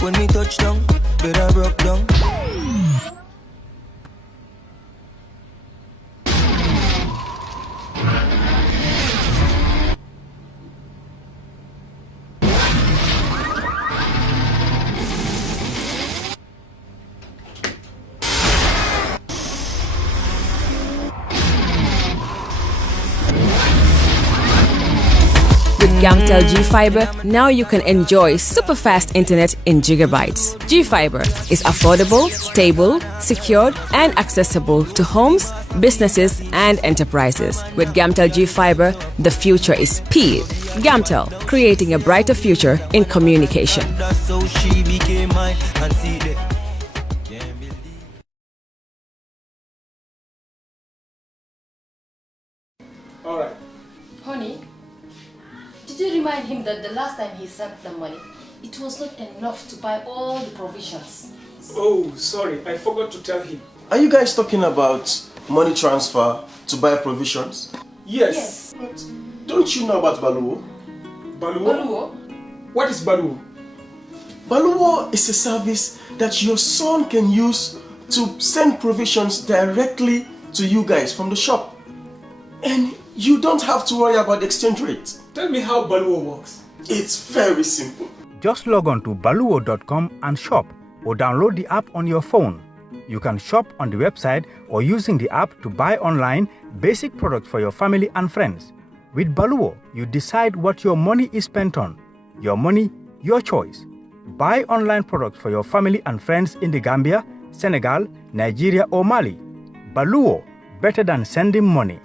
When me touch down, better broke down. With Gamtel G-Fiber, now you can enjoy super fast internet in gigabytes. G-Fiber is affordable, stable, secured, and accessible to homes, businesses, and enterprises. With Gamtel G-Fiber, the future is speed. Gamtel, creating a brighter future in communication. That's how she became mine and see that. All right. Honey, did you remind him that the last time he sent the money, it was not enough to buy all the provisions? Oh, sorry, I forgot to tell him. Are you guys talking about money transfer to buy provisions? Yes. But don't you know about Baluwo? Baluwo? Baluwo? What is Baluwo? Baluwo is a service that your son can use to send provisions directly to you guys from the shop. And you don't have to worry about the exchange rate. Tell me how Baluwo works. It's very simple. Just log on to baluwo.com and shop, or download the app on your phone. You can shop on the website or using the app to buy online basic products for your family and friends. With Baluwo, you decide what your money is spent on. Your money, your choice. Buy online products for your family and friends in the Gambia, Senegal, Nigeria or Mali. Baluwo, better than sending money.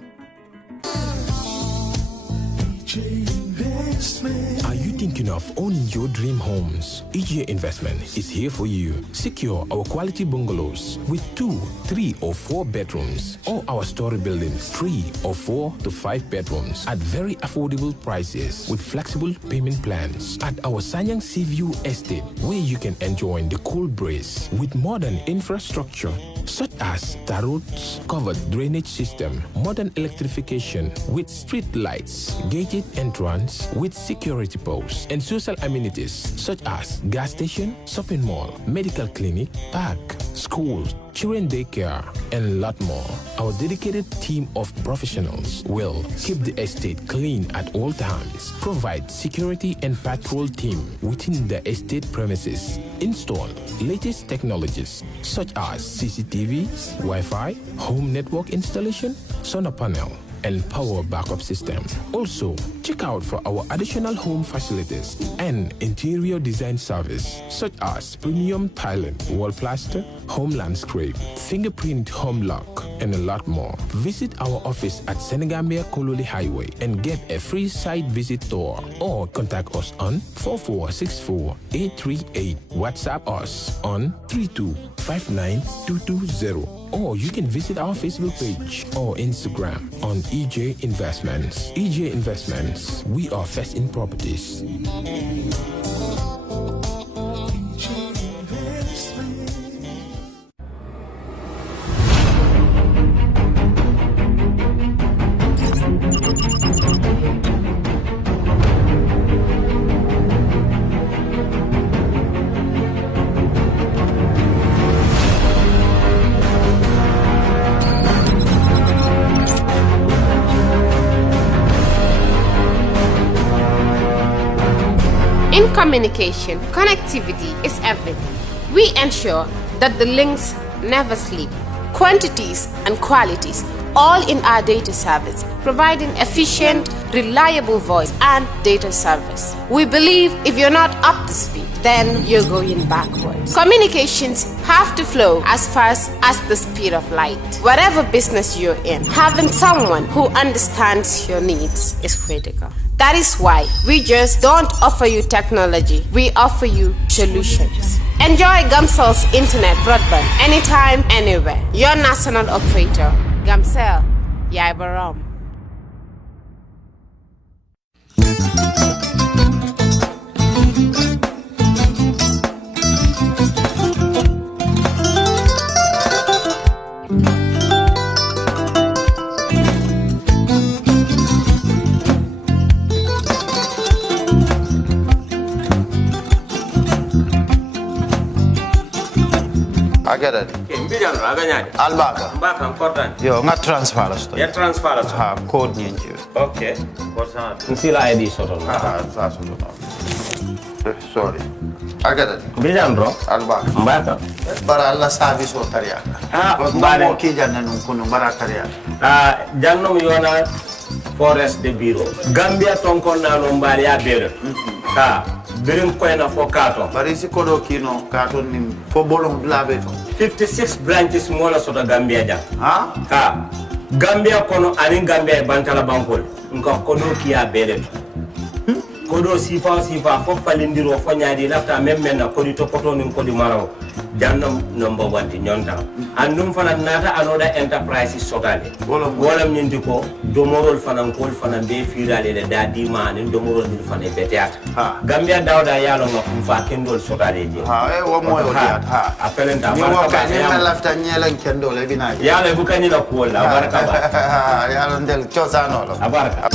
Are you thinking of owning your dream homes? EJ Investment is here for you. Secure our quality bungalows with 2, 3 or 4 bedrooms, or our story buildings 3 or 4 to 5 bedrooms at very affordable prices with flexible payment plans at our Sanyang Seaview Estate, where you can enjoy the cool breeze with modern infrastructure such as tar roads, covered drainage system, modern electrification with street lights, gated entrance with security posts, and social amenities such as gas station, shopping mall, medical clinic, park, schools, children daycare, and a lot more. Our dedicated team of professionals will keep the estate clean at all times, provide security and patrol team within the estate premises, install latest technologies such as CCTV, Wi-Fi, home network installation, solar panel, and power backup system. Also, check out for our additional home facilities and interior design service such as premium tiling, wall plaster, home landscape, fingerprint home lock, and a lot more. Visit our office at Senegambia Kololi Highway and get a free site visit tour, or contact us on 4464-838. WhatsApp us on 3259220. Or you can visit our Facebook page or Instagram on EJ Investments. EJ Investments, we are first in properties. In communication, connectivity is everything. We ensure that the links never sleep. Quantities and qualities, all in our data service, providing efficient, reliable voice and data service. We believe if you're not up to speed, then you're going backwards. Communications have to flow as fast as the speed of light. Whatever business you're in, having someone who understands your needs is critical. That is why we just don't offer you technology, we offer you solutions. Enjoy Gamcel's internet broadband anytime, anywhere. Your national operator, Gamcel, Yaibaram. I get it. Mbijan aganyani. Albaka. Mbaka important. Yo, nga transfer la sto. Ya transfer la. Ha, code nyingi. Okay. What's that? Nsila ID soto. Ah, that's what. Sorry. I get it. Mbijan bro. Albaka. Mbaka. Bara alla service o tariya. Ah, mbale ki janna nun kunu bara tariya. Ah, jannom yona forest de bureau. Gambia tonkon na no mbali ya bere. Ah, birim koyna fo kato. Bari si kodo kino kato ni fo bolong blabe. 56 branches mola soto Gambia jam. Ha? Ha. Gambia kono ani Gambia bantala bankol. Nko kodo kiya bere. Kodo sifa fo falindiro fo nyaadi lafta même na kodi topoto nin kodi maraw jannom number 1 ti nyonta andum fana nata anoda enterprise sotale wolam nyindi ko domorol fana kol fana be firale de dadi man domorol ni fana beteata Gambia dawda yalo ngam fa kendol sotale je ha wo moyo diat ha apelenta ni wo ka ni na lafta nyelen kendol e bina yalo bu kanyi la ko la baraka ba yalo ndel chosano lo abaraka.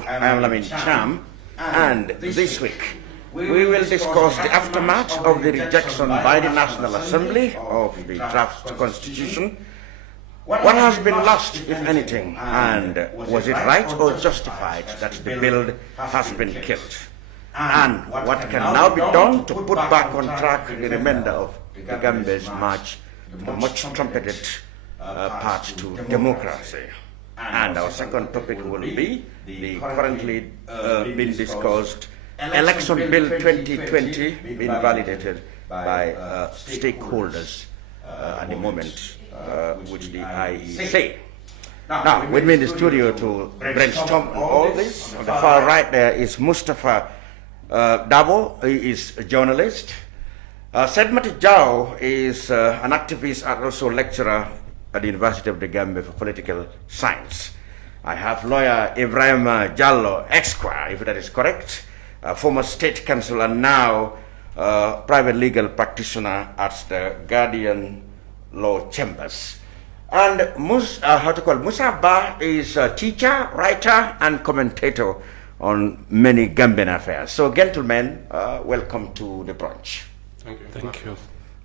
I am Lamin Cham, and this week we will discuss the aftermath of the rejection by the National Assembly of the draft constitution. What has been lost, if anything, and was it right or justified that the bill has been killed? And what can now be done to put back on track the remainder of the Gambia's march, the much trumpeted path to democracy? And our second topic will be the currently being discussed Election Bill 2020 being validated by stakeholders at the moment, which the IEC. Now, with me in the studio to brainstorm on all this, on the far right there is Mustafa Dabo. He is a journalist. Sedmati Jao is an activist and also lecturer at the University of the Gambia for Political Science. I have lawyer Ibrahim Jallo, Esquire, if that is correct, former state counsel and now private legal practitioner at the Guardian Law Chambers. And Musa Ba is a teacher, writer, and commentator on many Gambian affairs. So, gentlemen, welcome to the brunch. Thank you. Thank you.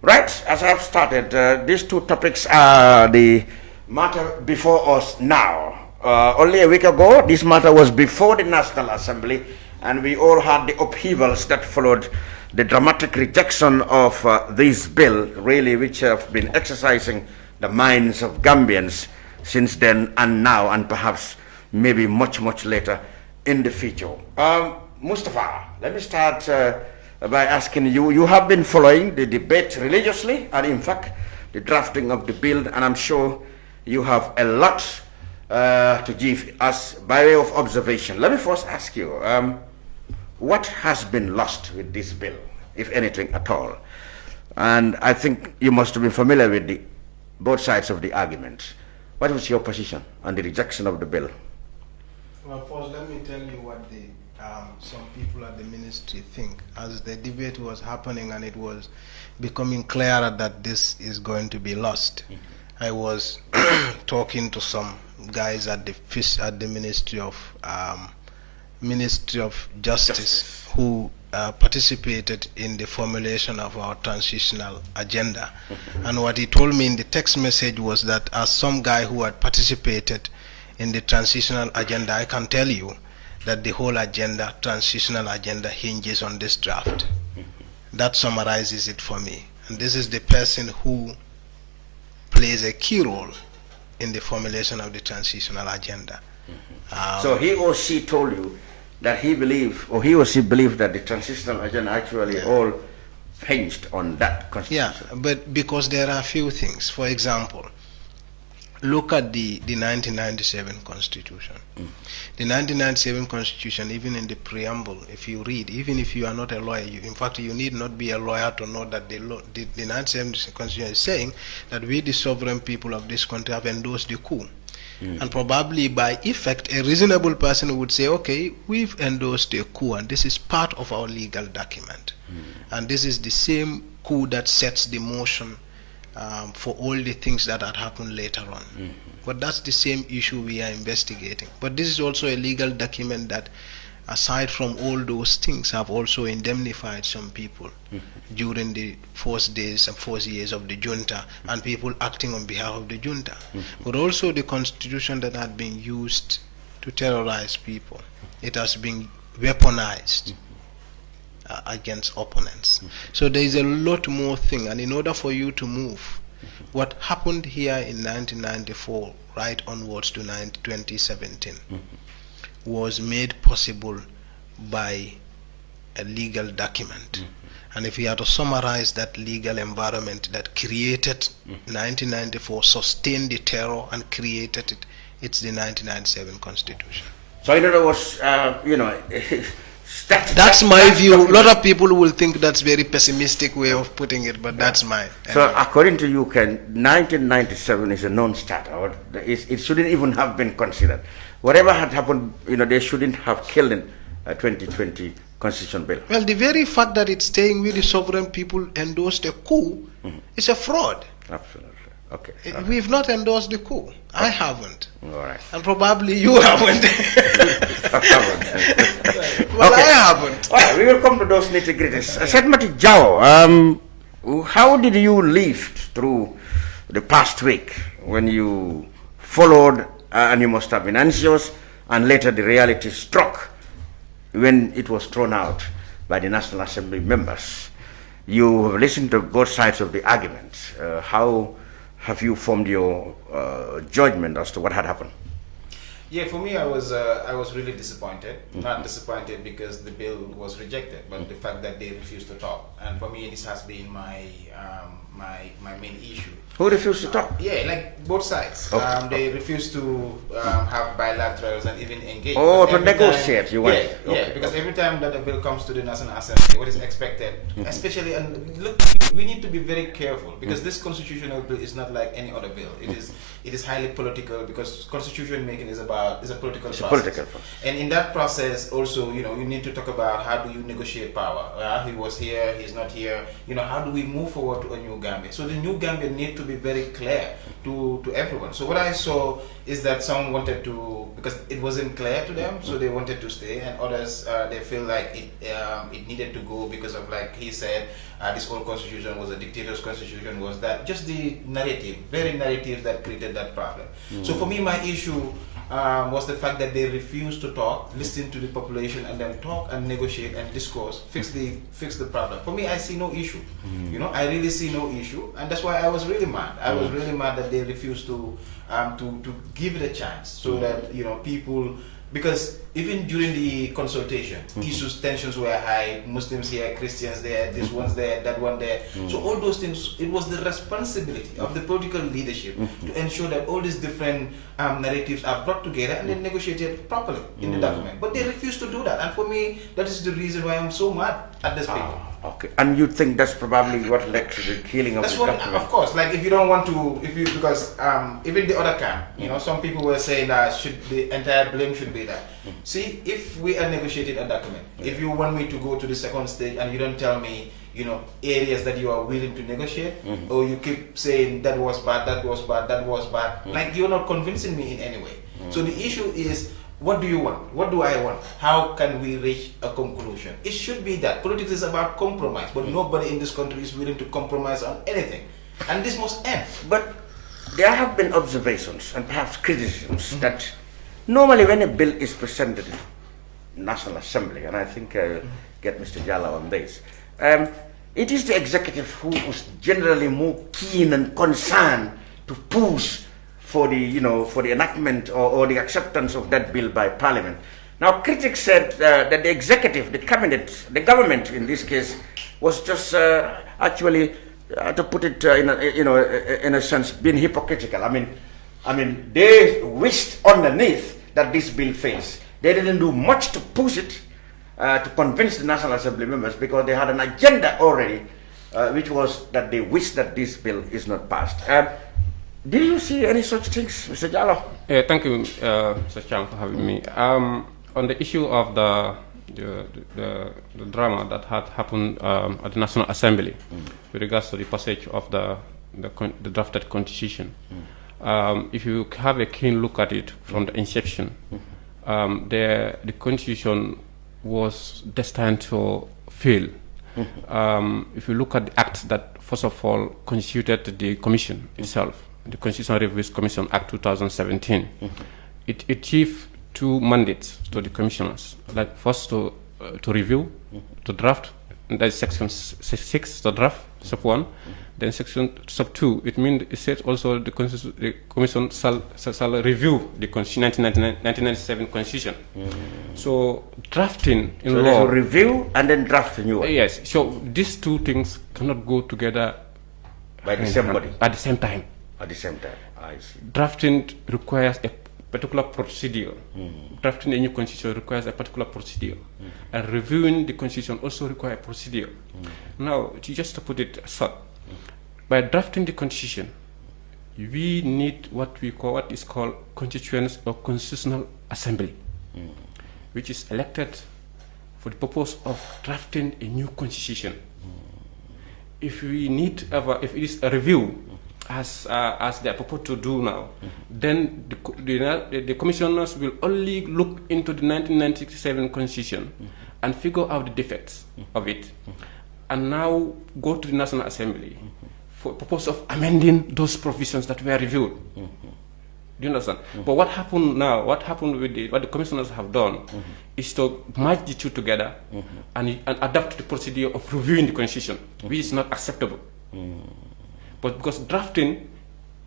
Right, as I've started, these two topics are the matter before us now. Only a week ago, this matter was before the National Assembly, and we all had the upheavals that followed the dramatic rejection of this bill, really, which have been exercising the minds of Gambians since then and now, and perhaps maybe much, much later in the future. Mustafa, let me start by asking you, you have been following the debate religiously, and in fact, the drafting of the bill, and I'm sure you have a lot to give us by way of observation. Let me first ask you, what has been lost with this bill, if anything at all? And I think you must have been familiar with both sides of the argument. What was your position on the rejection of the bill? Well, first, let me tell you what some people at the ministry think. As the debate was happening and it was becoming clearer that this is going to be lost, I was talking to some guys at the Ministry of Ministry of Justice who participated in the formulation of our transitional agenda. And what he told me in the text message was that as some guy who had participated in the transitional agenda, I can tell you that the whole agenda, transitional agenda, hinges on this draft. That summarizes it for me. And this is the person who plays a key role in the formulation of the transitional agenda. So he or she told you that he believed, or he or she believed that the transitional agenda actually all hinged on that constitution. Yeah, but because there are a few things. For example, look at the 1997 Constitution. The 1997 Constitution, even in the preamble, if you read, even if you are not a lawyer, in fact, you need not be a lawyer to know that the 1997 Constitution is saying that we, the sovereign people of this country, have endorsed the coup. And probably by effect, a reasonable person would say, okay, we've endorsed a coup and this is part of our legal document. And this is the same coup that sets the motion for all the things that had happened later on. But that's the same issue we are investigating. But this is also a legal document that, aside from all those things, have also indemnified some people during the first days and first years of the junta, and people acting on behalf of the junta. But also the constitution that had been used to terrorize people, it has been weaponized against opponents. So there is a lot more thing, and in order for you to move, what happened here in 1994 right onwards to 2017 was made possible by a legal document. And if we are to summarize that legal environment that created 1994, sustained the terror and created it, it's the 1997 Constitution. So in other words, that's my view. A lot of people will think that's very pessimistic way of putting it, but that's mine. So according to you, Ken, 1997 is a non-starter, or it shouldn't even have been considered. Whatever had happened, they shouldn't have killed in 2020 Constitution bill. Well, the very fact that it's staying with the sovereign people endorsed a coup is a fraud. Absolutely. Okay. We've not endorsed the coup. I haven't. All right. And probably you haven't. Well, Okay. I haven't. All right, we will come to those nitty-gritties. Sedmati Jao, how did you live through the past week when you followed, and you must have been anxious, and later the reality struck when it was thrown out by the National Assembly members? You have listened to both sides of the argument. How have you formed your judgment as to what had happened? Yeah, for me, I was really disappointed. Not disappointed because the bill was rejected, but the fact that they refused to talk. And for me, this has been my main issue. Who refused to talk? Yeah, like both sides. Okay. They refused to have bilaterals and even engage. Oh, But to every negotiate, time, you want? Yeah, Okay. because every time that a bill comes to the National Assembly, what is expected, especially, and look, we need to be very careful because this constitutional bill is not like any other bill. It is highly political because constitution making is a political process. Political process. And in that process, also, you need to talk about how do you negotiate power. He was here, he's not here. How do we move forward to a new Gambia? So the new Gambia need to be very clear to everyone. So what I saw is that some wanted to, because it wasn't clear to them, so they wanted to stay, and others they feel like it needed to go because of, like he said, this old constitution was a dictator's constitution, was that just the narrative, very narrative that created that problem. So for me, my issue was the fact that they refused to talk, listen to the population, and then talk and negotiate and discourse, fix the problem. For me, I see no issue. I really see no issue, and that's why I was really mad. I was really mad that they refused to give it a chance, so that people. Because even during the consultation, issues, tensions were high, Muslims here, Christians there, this one's there, that one there. So all those things, it was the responsibility of the political leadership to ensure that all these different narratives are brought together and then negotiated properly in the document. But they refused to do that. And for me, that is the reason why I'm so mad at these people. Okay, and you think that's probably what led to the killing of That's the what, document? of course. Like if you don't want to, because even the other camp, some people were saying that the entire blame should be that. See, if we are negotiating a document, if you want me to go to the second stage and you don't tell me, areas that you are willing to negotiate, or you keep saying that was bad, that was bad, that was bad, like you're not convincing me in any way. So the issue is, what do you want? What do I want? How can we reach a conclusion? It should be that. Politics is about compromise, but nobody in this country is willing to compromise on anything. And this must end. But there have been observations and perhaps criticisms that normally when a bill is presented in National Assembly, and I think I'll get Mr. Jalla on this, it is the executive who is generally more keen and concerned to push for the, for the enactment or the acceptance of that bill by Parliament. Now, critics said that the executive, the cabinet, the government in this case, was just actually, to put it in a sense, being hypocritical. I mean, they wished underneath that this bill fails. They didn't do much to push it to convince the National Assembly members because they had an agenda already, which was that they wished that this bill is not passed. Do you see any such things, Mr. Jallo? Thank you, Mr. Chang, for having me. On the issue of the drama that had happened at the National Assembly with regards to the passage of the drafted constitution, if you have a keen look at it from the inception, the constitution was destined to fail. If you look at the act that, first of all, constituted the commission itself, the Constitutional Reviews Commission Act 2017, it achieved two mandates to the commissioners. Like first to review, to draft, and that is section 6, to draft, sub 1. Then section sub 2, it says also the commission shall review the 1997 constitution. So drafting in law. So review and then draft a new one. Yes. So these two things cannot go together by the same body. At the same time. At the same time, I see. Drafting requires a particular procedure. Drafting a new constitution requires a particular procedure. And reviewing the constitution also requires a procedure. Now, just to put it short, by drafting the constitution, we need what is called constituents or constitutional assembly, which is elected for the purpose of drafting a new constitution. If it is a review, as they are proposed to do now, then the commissioners will only look into the 1997 constitution and figure out the defects of it, and now go to the National Assembly for the purpose of amending those provisions that were reviewed. Do you understand? But what happened now, what the commissioners have done is to merge the two together and adapt the procedure of reviewing the constitution, which is not acceptable. But because drafting,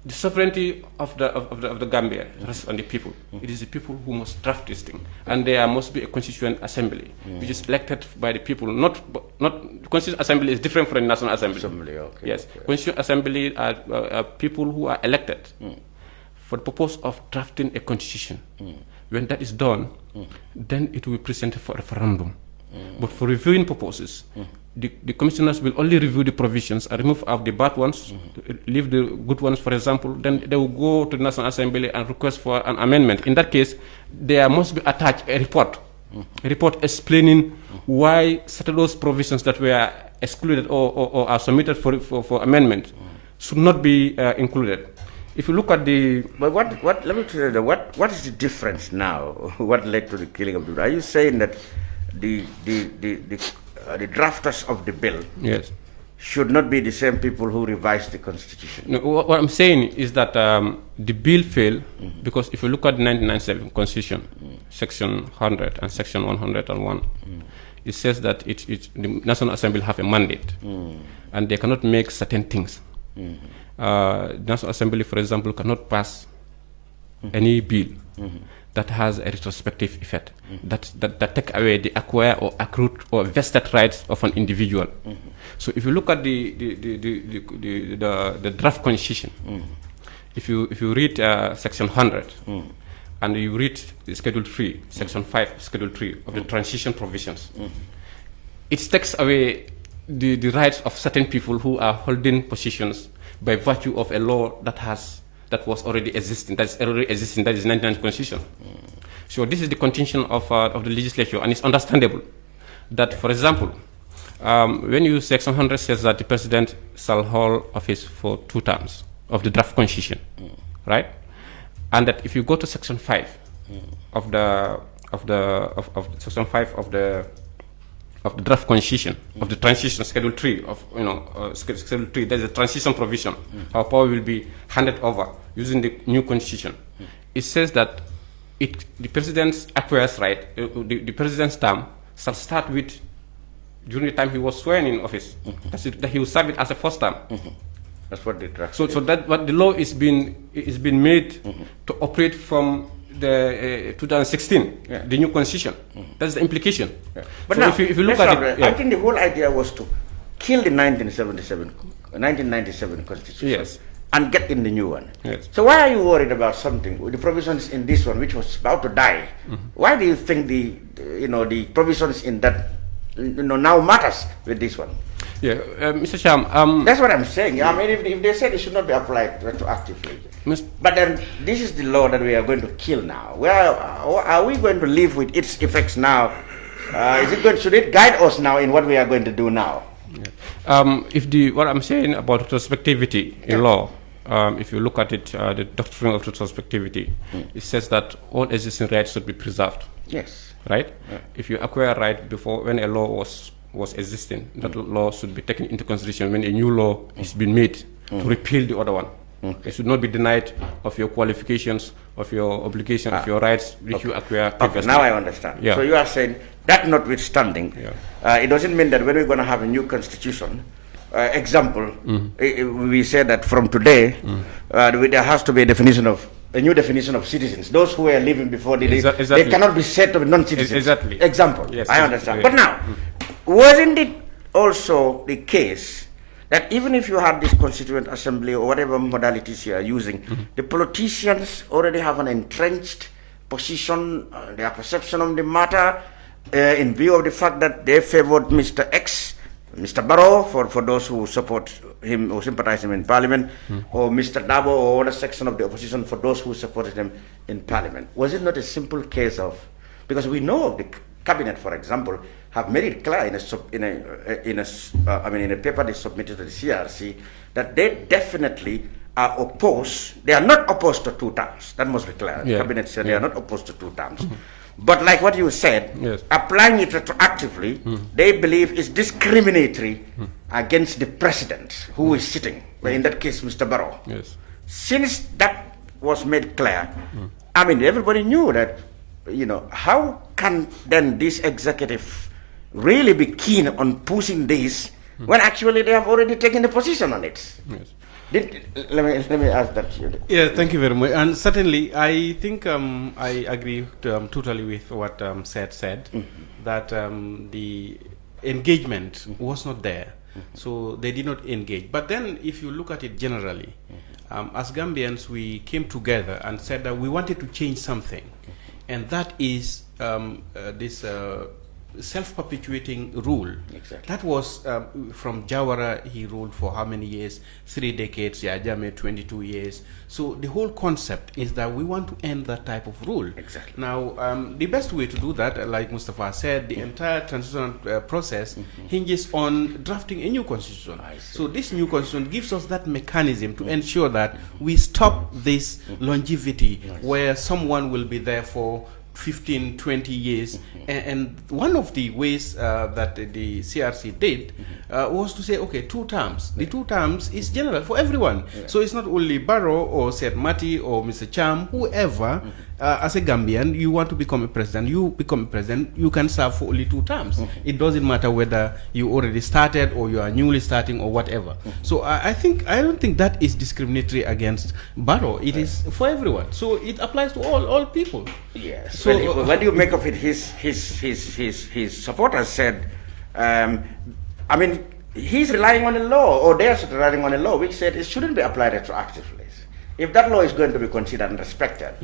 the sovereignty of the Gambia rests on the people. It is the people who must draft this thing, and there must be a constituent assembly, which is elected by the people. Not constituent assembly is different from the National Assembly. Okay, yes, okay. Constituent assembly are people who are elected for the purpose of drafting a constitution. When that is done, then it will be presented for referendum. But for reviewing purposes, the commissioners will only review the provisions and remove out the bad ones, leave the good ones, for example. Then they will go to the National Assembly and request for an amendment. In that case, there must be attached a report explaining why certain those provisions that were excluded or are submitted for amendment should not be included. If you look at the... But let me tell you, what is the difference now? What led to the killing of the... Are you saying that the drafters of the bill should not be the same people who revised the constitution? No, what I'm saying is that the bill failed because if you look at the 1997 constitution, section 100 and section 101, it says that the National Assembly have a mandate and they cannot make certain things. The National Assembly, for example, cannot pass any bill that has a retrospective effect, that take away the acquired or accrued or vested rights of an individual. So if you look at the draft constitution, if you read section 100 and you read the Schedule 3, section 5, Schedule 3 of the transition provisions, it takes away the rights of certain people who are holding positions by virtue of a law that was already existing, that is 1999 Constitution. So this is the contention of the legislature, and it's understandable that, for example, when you section 100 says that the president shall hold office for 2 terms of the draft constitution, right? And that if you go to section 5 Section 5 of the draft constitution of the transition Schedule 3 of Schedule 3. There's a transition provision. Our power will be handed over using the new constitution. It says that the president's acquires right. The president's term shall start with during the time he was sworn in office. That he will serve it as a first term. That's what the draft. So that what the law is being made to operate from the 2016, the new constitution. That's the implication. But so now, if you look at it, I think the whole idea was to kill the 1997 constitution. Yes. And get in the new one. Yes. So why are you worried about something? The provisions in this one, which was about to die. Why do you think the provisions in that now matters with this one? Yeah, Mr. Cham. That's what I'm saying. I mean, if they said it should not be applied retroactively, but then this is the law that we are going to kill now. Are we going to live with its effects now? Should it guide us now in what we are going to do now? What I'm saying about retrospectivity in law, if you look at it, the doctrine of retrospectivity, it says that all existing rights should be preserved. Yes. Right? Yeah. If you acquire a right before when a law was existing, that law should be taken into consideration when a new law is being made to repeal the other one. It should not be denied of your qualifications, of your obligations, of your rights which you acquire previously. Now I understand. Yeah. So you are saying that notwithstanding, it doesn't mean that when we're going to have a new constitution, example, we say that from today, there has to be a new definition of citizens. Those who were living before, they cannot be said to be non-citizens. Exactly. Example. Yes, I understand. But now, wasn't it also the case that even if you had this constituent assembly or whatever modalities you are using, the politicians already have an entrenched position, their perception on the matter, in view of the fact that they favored Mr. X, Mr. Barrow, for those who support him or sympathize him in Parliament, or Mr. Dabo or other section of the opposition for those who supported him in Parliament? Was it not a simple case of, because we know of the cabinet, for example, have made it clear in a paper they submitted to the CRC that they definitely are opposed. They are not opposed to 2 terms. That must be clear. The cabinet said they are not opposed to 2 terms. But like what you said, applying it retroactively, they believe is discriminatory against the president who is sitting, in that case, Mr. Barrow. Yes. Since that was made clear, I mean, everybody knew that, how can then this executive really be keen on pushing this when actually they have already taken a position on it? Yes. Let me ask that to you. Yeah, thank you very much. And certainly, I think I agree totally with what said, that the engagement was not there. So they did not engage. But then, if you look at it generally, as Gambians, we came together and said that we wanted to change something. And that is this self-perpetuating rule. Exactly. That was from Jawara. He ruled for how many years? 3 decades. Jame 22 years. So the whole concept is that we want to end that type of rule. Exactly. Now, the best way to do that, like Mustafa said, the entire transition process hinges on drafting a new constitution. So this new constitution gives us that mechanism to ensure that we stop this longevity where someone will be there for 15, 20 years. And one of the ways that the CRC did was to say, okay, 2 terms. The 2 terms is general for everyone. So it's not only Barrow or Seth Mati or Mr. Cham, whoever, as a Gambian, you want to become a president, you can serve for only 2 terms. It doesn't matter whether you already started or you are newly starting or whatever. So I don't think that is discriminatory against Barrow. It is for everyone. So it applies to all people. Yes. So what do you make of it? His supporters said, I mean, he's relying on a law, or they're relying on a law, which said it shouldn't be applied retroactively. If that law is going to be considered and respected,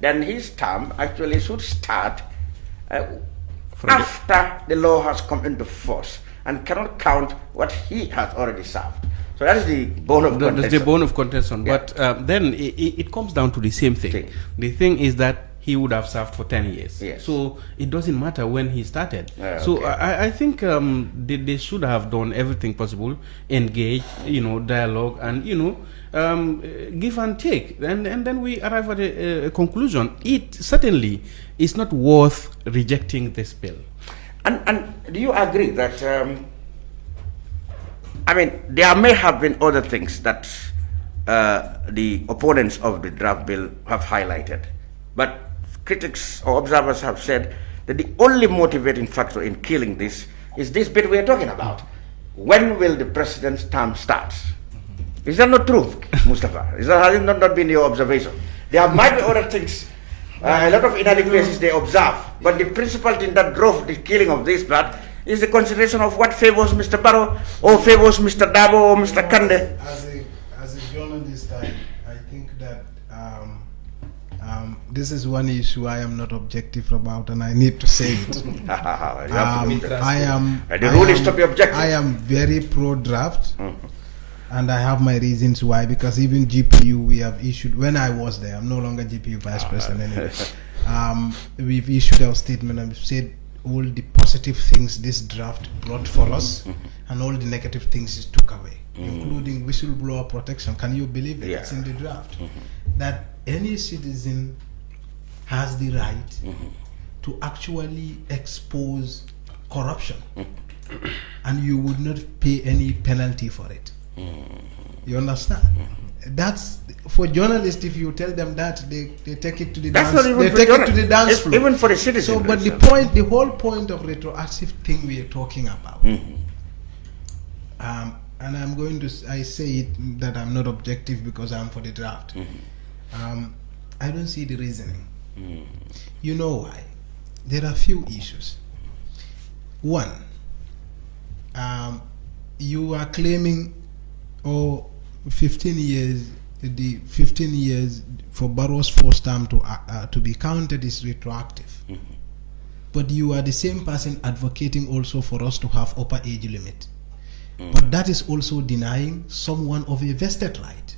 then his term actually should start after the law has come into force and cannot count what he has already served. So that is the bone of contention. That's the bone of contention. Yeah. But then it comes down to the same thing. The thing is that he would have served for 10 years. Yes. So it doesn't matter when he started. So okay. I think they should have done everything possible, engage, dialogue, and, give and take, and then we arrive at a conclusion. It certainly is not worth rejecting this bill. And do you agree that, I mean, there may have been other things that the opponents of the draft bill have highlighted, but critics or observers have said that the only motivating factor in killing this is this bit we are talking about. When will the president's term start? Is that not true, Mustafa? Has it not been your observation? There might be other things, a lot of inadequacies they observe, but the principal thing that drove the killing of this blood is the consideration of what favors Mr. Barrow or favors Mr. Dabo or Mr. Kande. As a journalist, I think that this is one issue I am not objective about, and I need to say it. I am very pro-draft, and I have my reasons why. Because even GPU, we have issued, when I was there, I'm no longer GPU vice president anymore. We've issued our statement and we've said all the positive things this draft brought for us, and all the negative things it took away, including whistleblower protection. Can you believe it? It's in the draft. That any citizen has the right to actually expose corruption, and you would not pay any penalty for it. You understand? That's for journalists. If you tell them that, they take it to the dance. They take it to the dance floor. Even for the citizens. So, but the whole point of retroactive thing we are talking about. And I'm going to say it that I'm not objective because I'm for the draft. I don't see the reasoning. You know why? There are few issues. One, you are claiming 15 years. The 15 years for Barrow's first term to be counted is retroactive. But you are the same person advocating also for us to have upper age limit. But that is also denying someone of a vested right.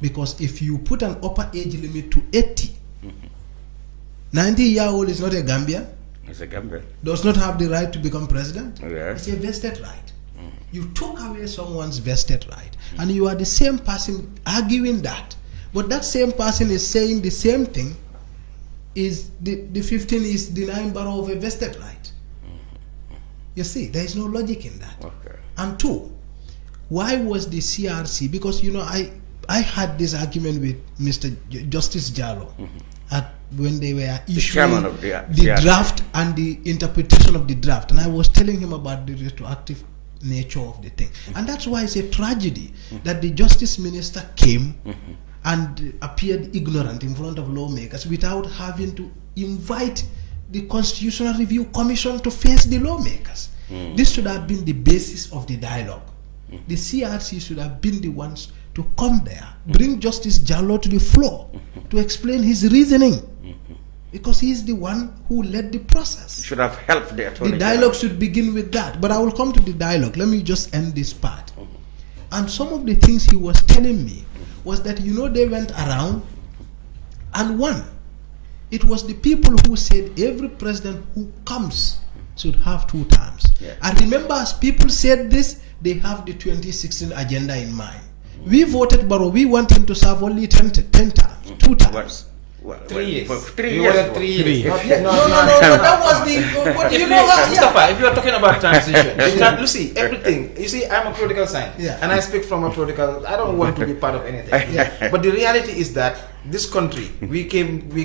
Because if you put an upper age limit to 80, 90-year-old is not a Gambian. It's a Gambian. Does not have the right to become president. Yes. It's a vested right. You took away someone's vested right, and you are the same person arguing that. But that same person is saying the same thing. Is the 15 is denying Barrow of a vested right. You see, there is no logic in that. Okay. And two, why was the CRC? Because you know, I had this argument with Mr. Justice Jallo when they were issuing the draft and the interpretation of the draft, and I was telling him about the retroactive nature of the thing. And that's why it's a tragedy that the Justice Minister came and appeared ignorant in front of lawmakers without having to invite the Constitutional Review Commission to face the lawmakers. This should have been the basis of the dialogue. The CRC should have been the ones to come there, bring Justice Jallo to the floor to explain his reasoning, because he is the one who led the process. Should have helped the attorney. The dialogue should begin with that. But I will come to the dialogue. Let me just end this part. And some of the things he was telling me was that, you know, they went around and won. It was the people who said every president who comes should have 2 terms. I remember as people said this, they have the 2016 agenda in mind. We voted Barrow. We want him to serve only 10 terms, 2 terms. 3 years. For 3 You years. wanted 3 years. No, that was the. But you know what? Mustafa, if you are talking about transition, you see everything. You see, I'm a political scientist, and I speak from a political. I don't want to be part of anything. But the reality is that this country, we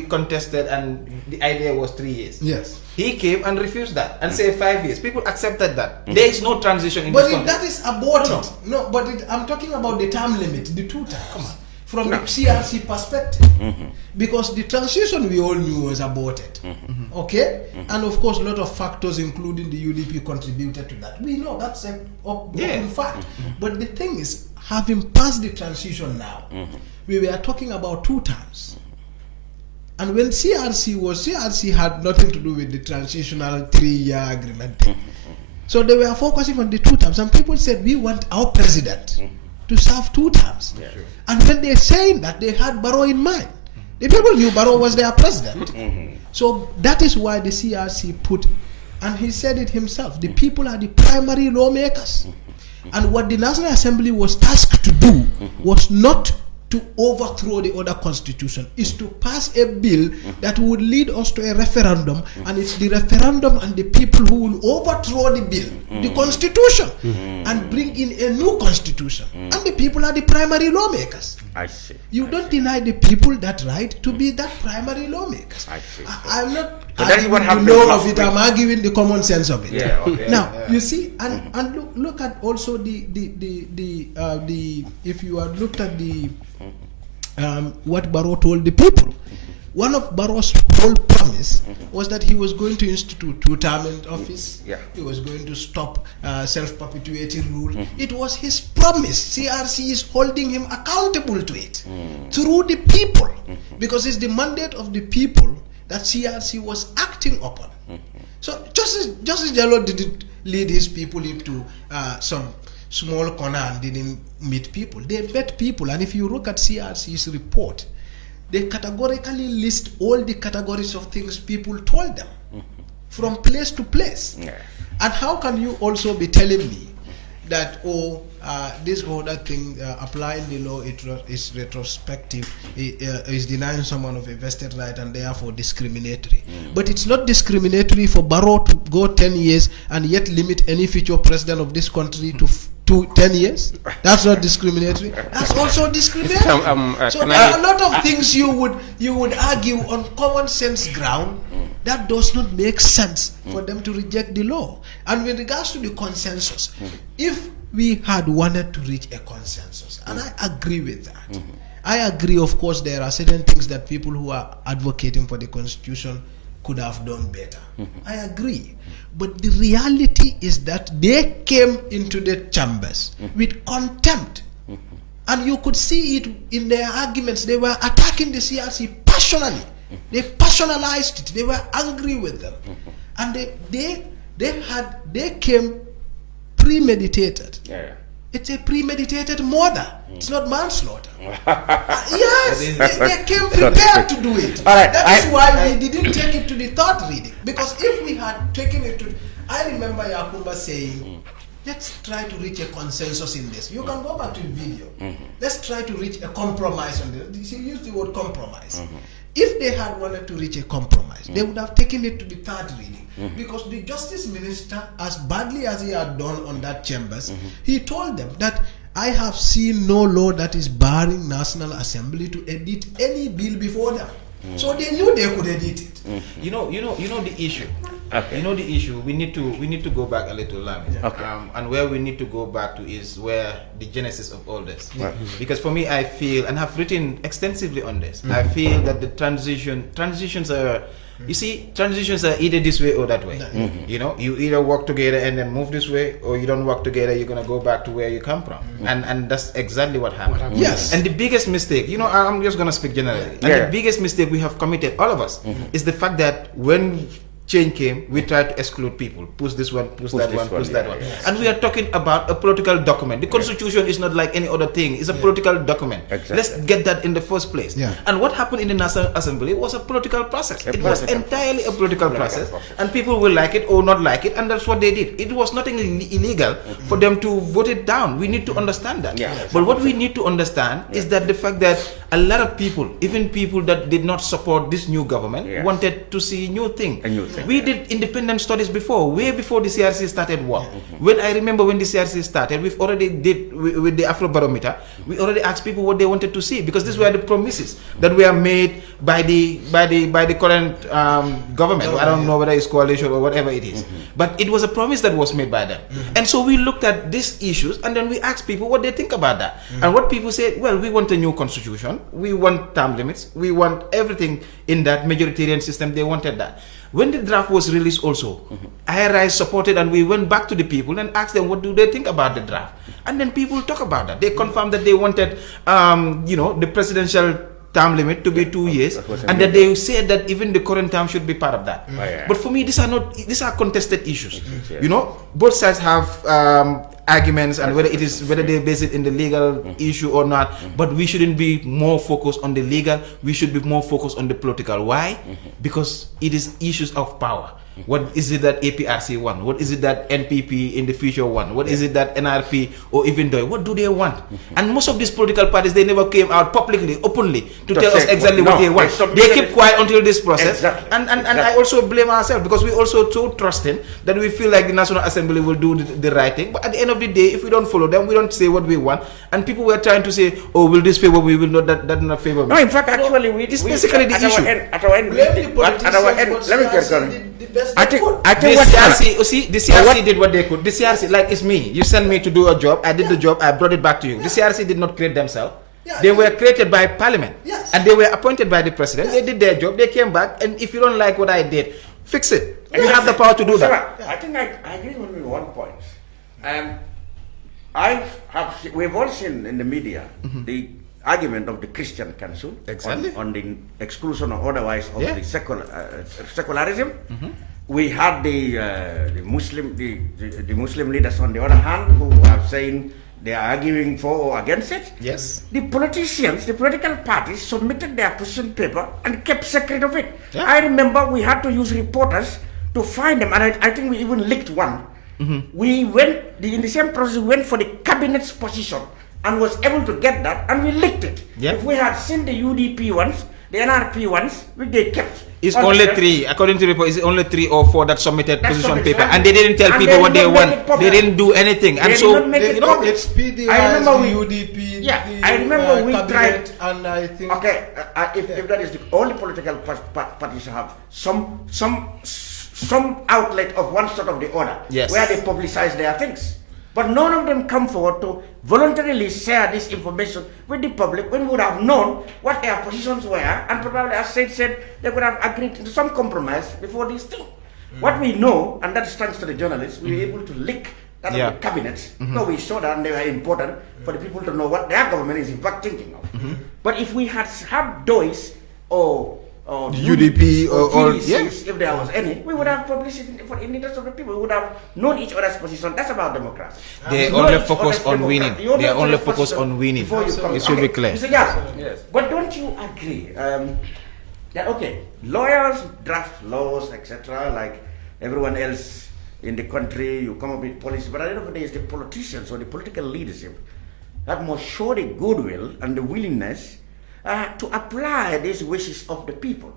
contested, and the idea was 3 years. Yes. He came and refused that and said 5 years. People accepted that. There is no transition in But this country. that is aborted. No, but I'm talking about the term limit, the 2 terms. Come on. From the CRC perspective, because the transition we all knew was aborted, okay? And of course, a lot of factors, including the UDP, contributed to that. We know that's a broken fact. But the thing is, having passed the transition now, we were talking about 2 terms. And when CRC had nothing to do with the transitional 3-year agreement thing. So they were focusing on the 2 terms, and people said, we want our president to serve 2 terms. And when they're saying that, they had Barrow in mind. The people knew Barrow was their president. So that is why the CRC put, and he said it himself, the people are the primary lawmakers. And what the National Assembly was tasked to do was not to overthrow the other constitution, is to pass a bill that would lead us to a referendum, and it's the referendum and the people who will overthrow the bill, the constitution, and bring in a new constitution. And the people are the primary lawmakers. I see. You don't deny the people that right to be that primary lawmakers. I see. I'm not So that is what arguing happened the law last of it, week. I'm arguing the common sense of it. Yeah, okay. Now, you see, and look at also the if you had looked at the what Barrow told the people. One of Barrow's whole promise was that he was going to institute two-term in office. Yeah. He was going to stop self-perpetuating rule. It was his promise. CRC is holding him accountable to it through the people, because it's the mandate of the people that CRC was acting upon. So Justice Jallow didn't lead his people into some small corner and didn't meet people. They met people, and if you look at CRC's report, they categorically list all the categories of things people told them from place to place. And how can you also be telling me that, this or that thing applying the law is retrospective, is denying someone of a vested right and therefore discriminatory? But it's not discriminatory for Barrow to go 10 years and yet limit any future president of this country to 10 years. That's not discriminatory. That's also discriminatory. So there are a lot of things you would argue on common sense ground that does not make sense for them to reject the law. And with regards to the consensus, if we had wanted to reach a consensus, and I agree with that, I agree, of course, there are certain things that people who are advocating for the constitution could have done better. I agree. But the reality is that they came into the chambers with contempt. And you could see it in their arguments. They were attacking the CRC passionately. They personalized it. They were angry with them. And they came premeditated. It's a premeditated murder. It's not manslaughter. Yes, they came prepared to do it. That is why we didn't take it to the third reading. Because if we had taken it to... I remember Yakumba saying, let's try to reach a consensus in this. You can go back to the video. Let's try to reach a compromise on this. He used the word compromise. If they had wanted to reach a compromise, they would have taken it to the third reading. Because the Justice Minister, as badly as he had done on that chambers, he told them that I have seen no law that is barring National Assembly to edit any bill before them. So they knew they could edit it. You know the issue. You know the issue. We need to go back a little, Lamin. And where we need to go back to is where the genesis of all this. Because for me, I feel, and have written extensively on this, I feel that the transitions are. You see, transitions are either this way or that way. You know, you either work together and then move this way, or you don't work together, you're gonna go back to where you come from. And that's exactly what happened. Yes. And the biggest mistake, you know, I'm just gonna speak generally. And the biggest mistake we have committed, all of us, is the fact that when change came, we tried to exclude people. Push this one, push that one, push that one. And we are talking about a political document. The constitution is not like any other thing. It's a political document. Let's get that in the first place. And what happened in the National Assembly was a political process. It was entirely a political process. And people will like it or not like it, and that's what they did. It was nothing illegal for them to vote it down. We need to understand that. But what we need to understand is that the fact that a lot of people, even people that did not support this new government, wanted to see new thing. We did independent studies before, way before the CRC started work. When I remember when the CRC started, we've already did with the Afrobarometer, we already asked people what they wanted to see, because these were the promises that were made by the current government. I don't know whether it's coalition or whatever it is, but it was a promise that was made by them. And so we looked at these issues, and then we asked people what they think about that. And what people said, well, we want a new constitution, we want term limits, we want everything in that majoritarian system. They wanted that. When the draft was released also, IRI supported, and we went back to the people and asked them what do they think about the draft. And then people talk about that. They confirmed that they wanted, the presidential term limit to be 2 years, and that they said that even the current term should be part of that. But for me, these are contested issues. You know, both sides have arguments, and whether they base it in the legal issue or not, but we shouldn't be more focused on the legal, we should be more focused on the political. Why? Because it is issues of power. What is it that APRC want? What is it that NPP in the future want? What is it that NRP or even DOI, what do they want? And most of these political parties, they never came out publicly, openly to tell us exactly what they want. They keep quiet until this process. And I also blame ourselves because we also so trusting that we feel like the National Assembly will do the right thing. But at the end of the day, if we don't follow them, we don't say what we want. And people were trying to say, oh, will this favor me? Will not that not favor me? No, in fact, actually, it's basically the issue. At our end, let me get going. I think the CRC, the CRC did what they could. The CRC, like it's me. You sent me to do a job. I did the job. I brought it back to you. The CRC did not create themselves. They were created by Parliament. And they were appointed by the President. They did their job. They came back. And if you don't like what I did, fix it. You have the power to do that. I think I agree with you one point. We've all seen in the media the argument of the Christian Council on the exclusion or otherwise of the secularism. We had the Muslim leaders on the other hand who are saying they are arguing for or against it. Yes. The politicians, the political parties submitted their position paper and kept secret of it. I remember we had to use reporters to find them, and I think we even leaked one. We went, in the same process, we went for the cabinet's position and was able to get that, and we leaked it. If we had seen the UDP ones, the NRP ones, which they kept. It's only 3, according to the report, it's only 3 or 4 that submitted position paper, and they didn't tell people what they want. They didn't do anything, and so it's PDI, I remember UDP. I remember we tried, and I think if that is the only political parties have some outlet of one sort of the other, where they publicize their things. But none of them come forward to voluntarily share this information with the public when we would have known what their positions were, and probably, as said, they would have agreed to some compromise before this thing. What we know, and that is thanks to the journalists, we were able to leak that of the cabinets. So we saw that, and they were important for the people to know what their government is in fact thinking of. But if we had DOIs or UDP or GDCs, if there was any, we would have published it in the interest of the people. We would have known each other's position. That's about democracy. They only focus on winning. They only focus on winning. It should be clear. Mr. Yes. But don't you agree that lawyers draft laws, etc., like everyone else in the country, you come up with policy, but at the end of the day, it's the politicians or the political leadership that must show the goodwill and the willingness to apply these wishes of the people.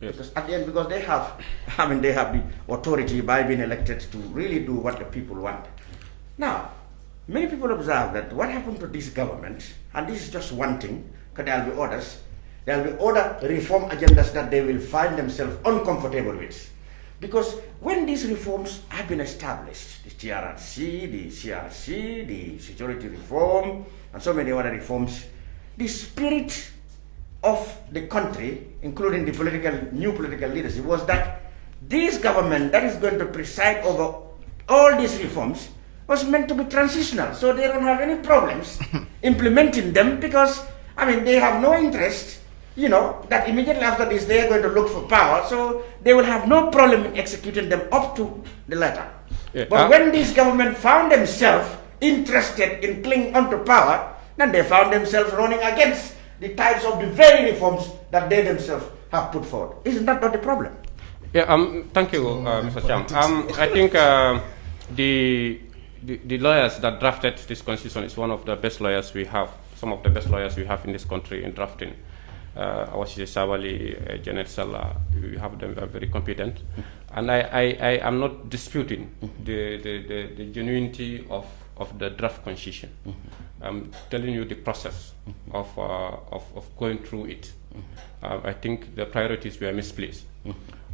Because at the end, because they have the authority by being elected to really do what the people want. Now, many people observe that what happened to this government, and this is just one thing, because there will be others, there will be other reform agendas that they will find themselves uncomfortable with. Because when these reforms have been established, the TRRC, the CRC, the security reform, and so many other reforms, the spirit of the country, including the new political leadership, was that this government that is going to preside over all these reforms was meant to be transitional. So they don't have any problems implementing them because, they have no interest, that immediately after this they are going to look for power. So they will have no problem in executing them up to the letter. But when this government found themselves interested in clinging onto power, then they found themselves running against the types of the very reforms that they themselves have put forward. Isn't that not the problem? Thank you, Mr. Cham. I think the lawyers that drafted this constitution is one of the best lawyers we have, some of the best lawyers we have in this country in drafting. Awasije Sabali, Janet Salla, we have them, are very competent. And I am not disputing the genuinity of the draft constitution. I'm telling you the process of going through it. I think the priorities were misplaced.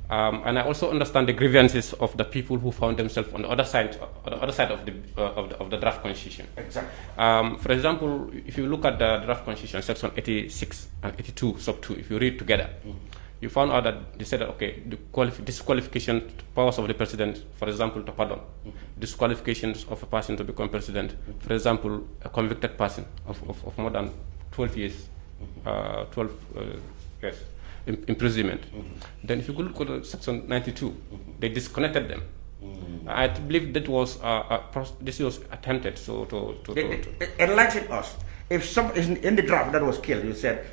And I also understand the grievances of the people who found themselves on the other side of the draft constitution. Exactly. For example, if you look at the draft constitution, section 86 and 82, sub 2, if you read together, you found out that they said that, disqualification powers of the president, for example, to pardon, disqualifications of a person to become president, for example, a convicted person of more than 12 years, imprisonment. Then if you look at section 92, they disconnected them. I believe that was this was attempted to enlighten us. If some in the draft that was killed, you said,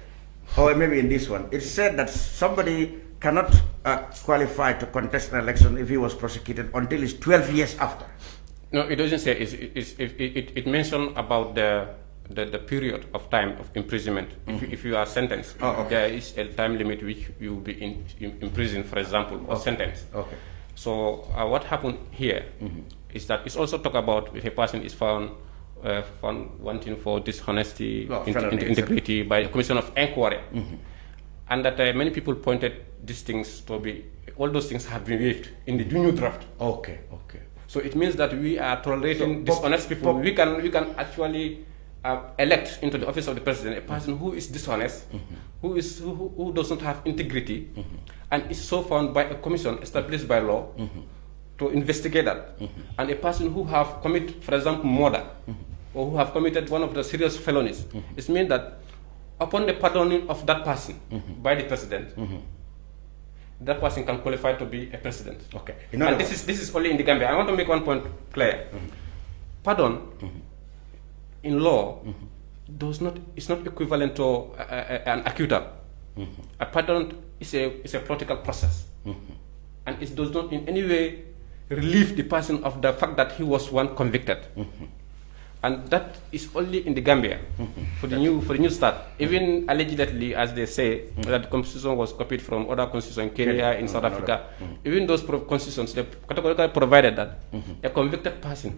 or maybe in this one, it said that somebody cannot qualify to contest an election if he was prosecuted until it's 12 years after. No, it doesn't say. It mentioned about the period of time of imprisonment. If you are sentenced, there is a time limit which you will be in prison, for example, or sentenced. Okay. So what happened here is that it's also talk about if a person is found wanting for dishonesty, integrity by the Commission of Inquiry, and that many people pointed these things to be, all those things have been waived in the new draft. Okay. So it means that we are tolerating dishonest people. We can actually elect into the office of the president a person who is dishonest, who does not have integrity, and is so found by a commission established by law to investigate that, and a person who have committed, for example, murder, or who have committed one of the serious felonies. It means that upon the pardoning of that person by the president, that person can qualify to be a president. Okay. And this is only in the Gambia. I want to make one point clear. Pardon in law is not equivalent to an acquittal. A pardon is a political process, and it does not in any way relieve the person of the fact that he was one convicted. And that is only in the Gambia for the new start. Even allegedly, as they say, that the constitution was copied from other constitutions in Kenya, in South Africa. Even those constitutions, they categorically provided that a convicted person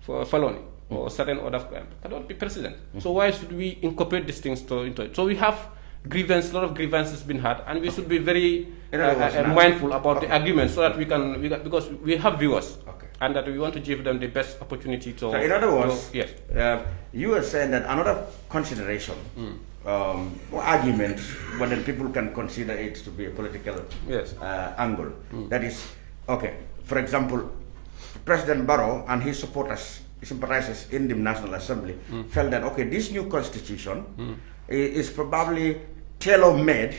for a felony or certain other crime cannot be president. So why should we incorporate these things into it? So we have a lot of grievances been had, and we should be very mindful about the arguments so that we can because we have viewers. And that we want to give them the best opportunity to. So in other words, yes. You were saying that another consideration or argument, whether people can consider it to be a political angle, that is, okay, for example, President Barrow and his supporters, sympathizers in the National Assembly felt that, okay, this new constitution is probably tailor-made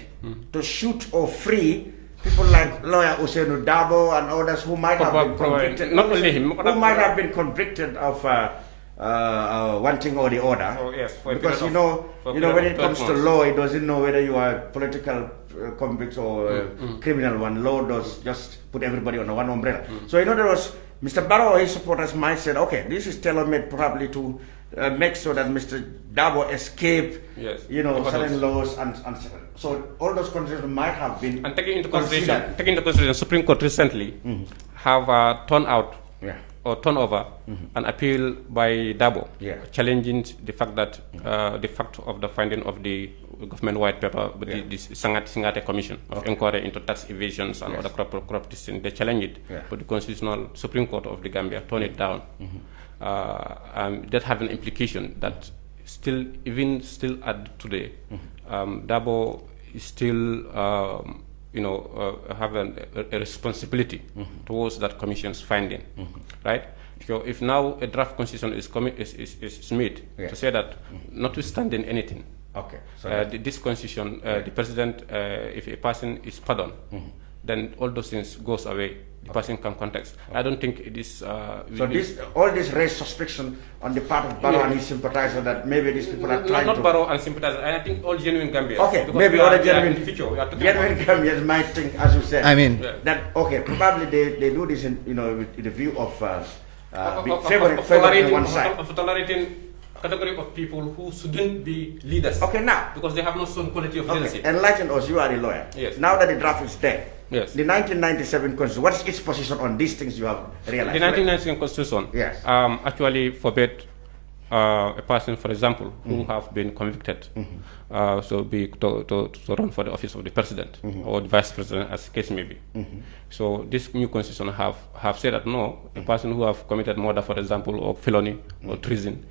to shoot or free people like lawyer Ousainou Darboe and others who might have been convicted. Not only him, who might have been convicted of one thing or the other. Oh, yes, because you know when it comes to law, it doesn't know whether you are political convict or criminal one. Law does just put everybody under one umbrella. So in other words, Mr. Barrow or his supporters might say, okay, this is tailor-made probably to make sure that Mr. Darboe escape, certain laws and so all those conditions might have been. And taking into consideration, Supreme Court recently have turned out or turned over an appeal by Darboe challenging the fact that the fact of the finding of the government white paper with the Singate Commission of Inquiry into tax evasions and other corruption. They challenged it, but the Constitutional Supreme Court of the Gambia turned it down. That have an implication that still at today, Darboe is still have a responsibility towards that commission's finding, right? So if now a draft constitution is made to say that notwithstanding anything, so this constitution, the president, if a person is pardoned, then all those things goes away. The person can contest. I don't think it is. So all this raised suspicion on the part of Barrow and his sympathizer that maybe these people are trying to. Not Barrow and sympathizer. I think all genuine Gambians. Okay, maybe all the genuine Gambians might think, as you said, that okay, probably they do this in with the view of favoring one side. Of tolerating category of people who shouldn't be leaders. Okay, now because they have no certain quality of leadership. Enlighten us. You are a lawyer. Yes. Now that the draft is there. Yes. The 1997 Constitution, what is its position on these things you have realized? The 1997 Constitution actually forbade a person, for example, who have been convicted, to run for the office of the president or the vice president, as the case may be. So this new constitution have said that no, a person who have committed murder, for example, or felony or treason,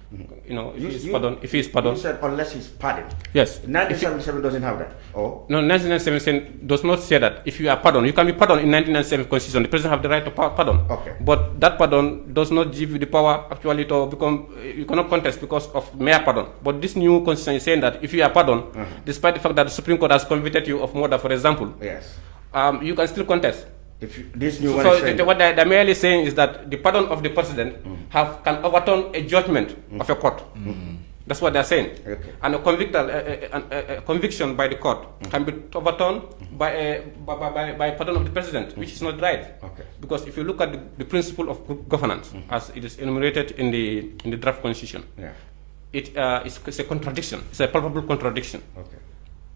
if he is pardoned. You said unless he's pardoned. Yes. 1977 doesn't have that. Oh. No, 1997 does not say that if you are pardoned, you can be pardoned in 1997 constitution. The president have the right to pardon. Okay. But that pardon does not give you the power actually to become. You cannot contest because of mere pardon. But this new constitution is saying that if you are pardoned, despite the fact that the Supreme Court has convicted you of murder, for example, you can still contest. This new one what they're merely saying is that the pardon of the president can overturn a judgment of a court. That's what they're saying. Okay. And a conviction by the court can be overturned by a pardon of the president, which is not right. Okay. Because if you look at the principle of good governance, as it is enumerated in the draft constitution, it's a contradiction. It's a palpable contradiction. Okay.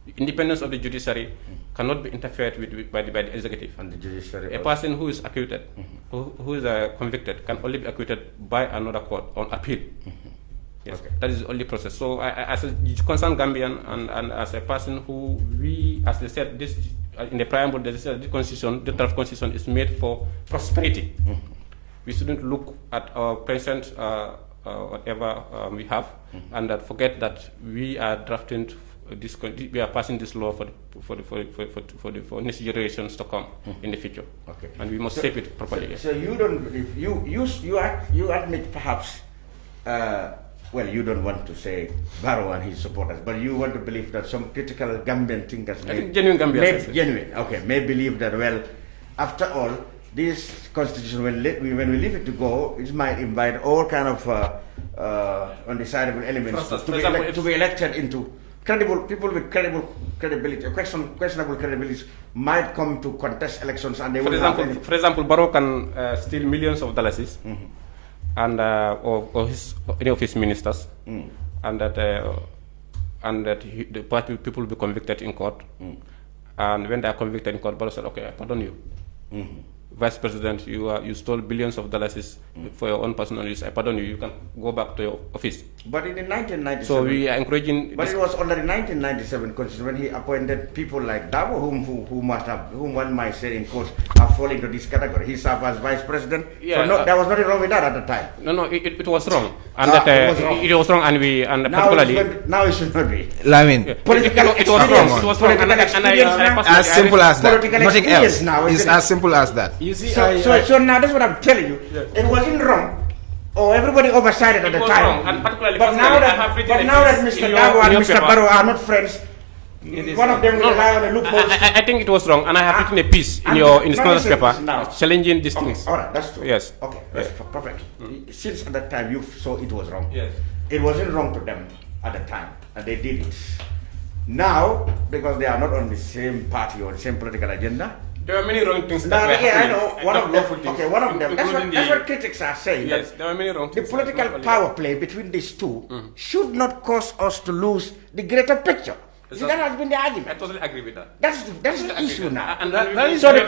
The independence of the judiciary cannot be interfered with by the executive. And the judiciary. A person who is acquitted, who is convicted, can only be acquitted by another court on appeal. Yes, that is the only process. So, as a concerned Gambian and as a person who as they said, this in the preamble, they said the constitution, the draft constitution, is made for prosperity. We shouldn't look at our present whatever we have, and forget that we are drafting this. We are passing this law for next generations to come in the future. Okay. And we must shape it properly. So you don't believe you admit perhaps. Well, you don't want to say Barrow and his supporters, but you want to believe that some critical Gambian thinkers may believe that, well, after all, this constitution, when we leave it to go, it might invite all kind of undesirable elements to be elected into credible people with credibility, questionable credibility might come to contest elections, and they will for example, Barrow can steal millions of dollars. And or any of his ministers, and that the party people will be convicted in court, and when they are convicted in court, Barrow said, "Okay, I pardon you." Vice President, you stole billions of dollars for your own personal use. I pardon you. You can go back to your office. But in the 1997, so we are encouraging. But it was under the 1997 constitution when he appointed people like Dabo, whom one might say in quotes have fallen into this category. He served as Vice President. Yeah, so there was nothing wrong with that at the time. No, it was wrong, and it was wrong, and particularly now it should not be. Lamin, it was wrong, as simple as that. Nothing else. It's as simple as that. You see, so now that's what I'm telling you. Yeah. It wasn't wrong. Everybody oversighted at the time. But now that Mr. Dabo and Mr. Barrow are not friends, one of them will rely on the loopholes. I think it was wrong, and I have written a piece in the Scholars paper challenging these things. All right, that's true. Yes. Okay, that's perfect. Since at that time you saw it was wrong. Yes. It wasn't wrong to them at the time, and they did it. Now, because they are not on the same party or the same political agenda. There are many wrong things. I know. One of them. That's what critics are saying. Yes, there are many wrong things. The political power play between these two should not cause us to lose the greater picture. See, that has been the argument. I totally agree with that. That's the issue now. And so the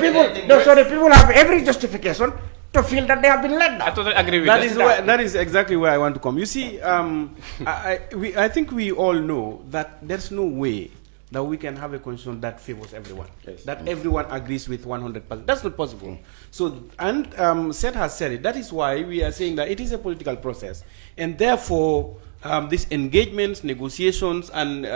people have every justification to feel that they have been let down. I totally agree with that. That is exactly where I want to come. You see, I think we all know that there's no way that we can have a constitution that favors everyone, that everyone agrees with 100%. That's not possible. So, and Seth has said it. That is why we are saying that it is a political process, and therefore these engagements, negotiations, and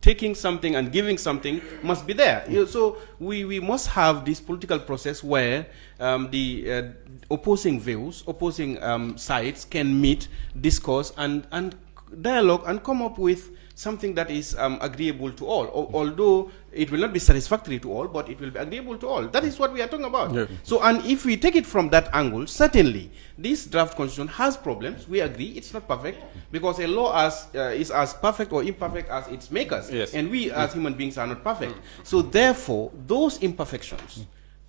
taking something and giving something must be there. So we must have this political process where the opposing views, opposing sides can meet, discuss, and dialogue, and come up with something that is agreeable to all, although it will not be satisfactory to all, but it will be agreeable to all. That is what we are talking about. Yeah. So, and if we take it from that angle, certainly this draft constitution has problems. We agree it's not perfect, because a law is as perfect or imperfect as its makers, and we as human beings are not perfect. So therefore, those imperfections,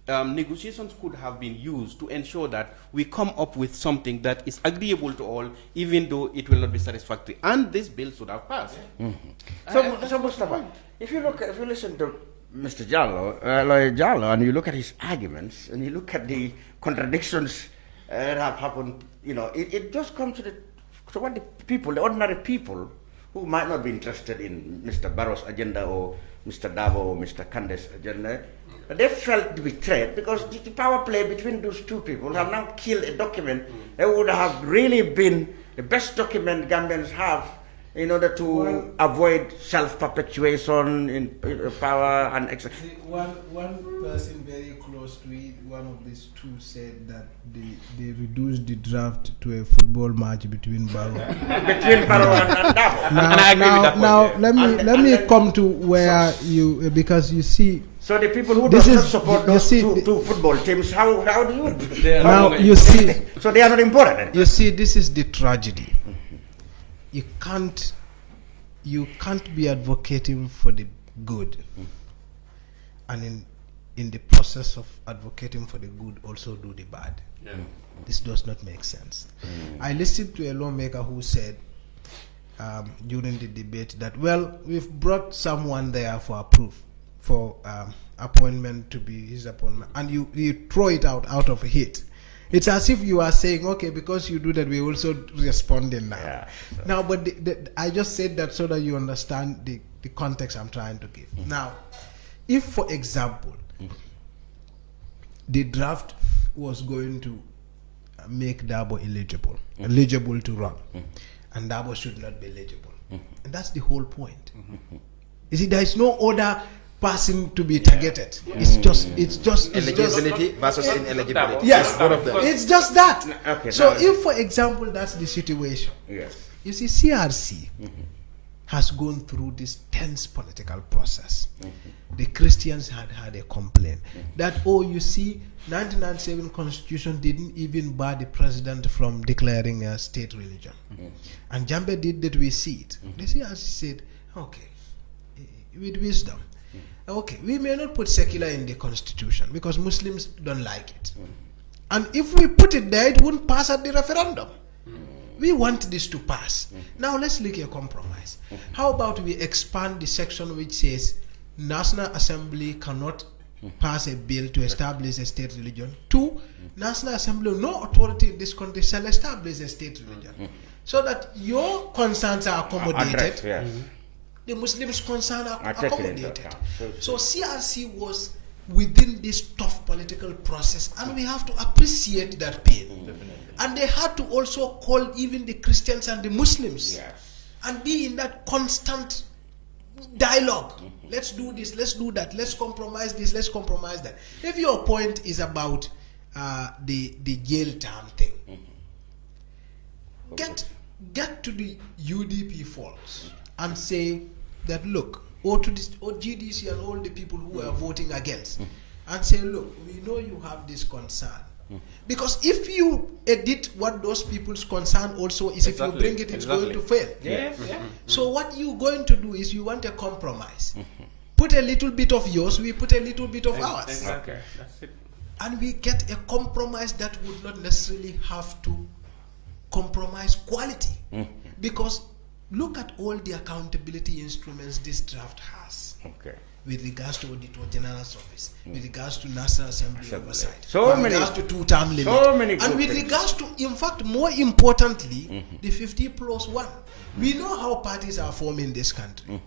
negotiations could have been used to ensure that we come up with something that is agreeable to all, even though it will not be satisfactory. And this bill should have passed. So Mustafa, if you listen to Mr. Lawyer Jallo, and you look at his arguments, and you look at the contradictions that have happened, it just comes to what the people, the ordinary people, who might not be interested in Mr. Barrow's agenda or Mr. Dabo or Mr. Kande's agenda. They felt betrayed because the power play between those two people have now killed a document that would have really been the best document Gambians have in order to avoid self-perpetuation in power and one person very close to it, one of these two, said that they reduced the draft to a football match between Barrow and Dabo. Now let me come to where you, because you see. So the people who do not support those two football teams, how do you? Now you see. So they are not important. You see, this is the tragedy. you can't be advocating for the good, and in the process of advocating for the good also do the bad. Yeah. This does not make sense. I listened to a lawmaker who said during the debate that, well, we've brought someone there for appointment to be his appointment, and you throw it out of heat. It's as if you are saying, okay, because you do that, we also responding now. Yeah, now, but I just said that so that you understand the context I'm trying to give. Now, if, for example, the draft was going to make Dabo eligible to run, and Dabo should not be eligible, and that's the whole point. You see, there is no other person to be targeted. It's just eligibility versus ineligibility. Yes, one of them. it's just that. Okay, so now- if, for example, that's the situation, Yes. you see, CRC has gone through this tense political process. The Christians had a complaint that, oh, you see, 1997 Constitution didn't even bar the president from declaring a state religion. And Jambe did that, we see it. The CRC said, okay, with wisdom, okay, we may not put secular in the Constitution because Muslims don't like it. And if we put it there, it wouldn't pass at the referendum. We want this to pass. Now let's look at a compromise. How about we expand the section which says National Assembly cannot pass a bill to establish a state religion to National Assembly, no authority in this country shall establish a state religion. So that your concerns are accommodated. Addressed, yes. The Muslims' concerns are taken into accommodated. account. So CRC was within this tough political process, and we have to appreciate that pain. And they had to also call even the Christians and the Muslims and be in that constant dialogue. Let's do this, let's do that, let's compromise this, let's compromise that. If your point is about the jail term thing, get to the UDP folks and say that, look, or to this, or GDC and all the people who are voting against, and say, look, we know you have this concern. Because if you edit what those people's concern also is, if you bring it, it's going to fail. So what you're going to do is you want a compromise. Put a little bit of yours, we put a little bit of ours. Exactly. That's it. And we get a compromise that would not necessarily have to compromise quality. Because look at all the accountability instruments this draft has. With regards to Auditor General's Office, with regards to National Assembly oversight, with regards to two-term limit, and with regards to, in fact, more importantly, the 50+1. We know how parties are formed in this country.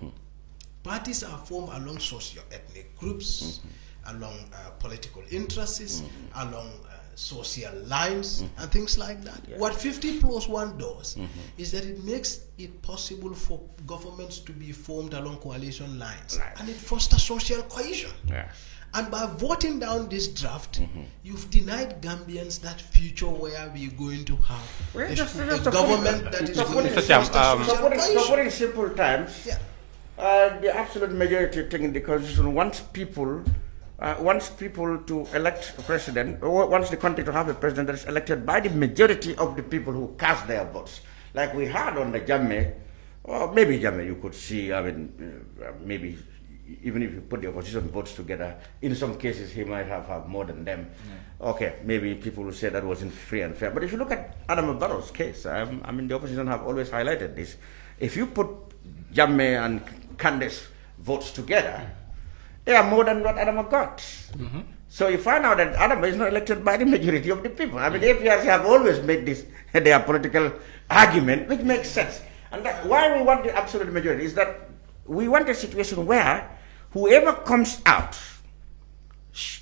Parties are formed along socio-ethnic groups, along political interests, along social lines, and things like that. What 50+1 does is that it makes it possible for governments to be formed along coalition lines, and it fosters social cohesion. And by voting down this draft, you've denied Gambians that future where we're going to have a government that is going to foster social cohesion. So put in simple terms, the absolute majority thing in the Constitution wants people to elect a president, or wants the country to have a president that is elected by the majority of the people who cast their votes. Like we had on the Jammeh, or maybe Jammeh you could see, I mean, maybe even if you put the opposition votes together, in some cases he might have more than them. Okay, maybe people will say that wasn't free and fair. But if you look at Adama Barrow's case, I mean, the opposition have always highlighted this. If you put Jammeh and Candace votes together, they are more than what Adama got. So you find out that Adama is not elected by the majority of the people. I mean, APRC have always made this their political argument, which makes sense. And that why we want the absolute majority is that we want a situation where whoever comes out,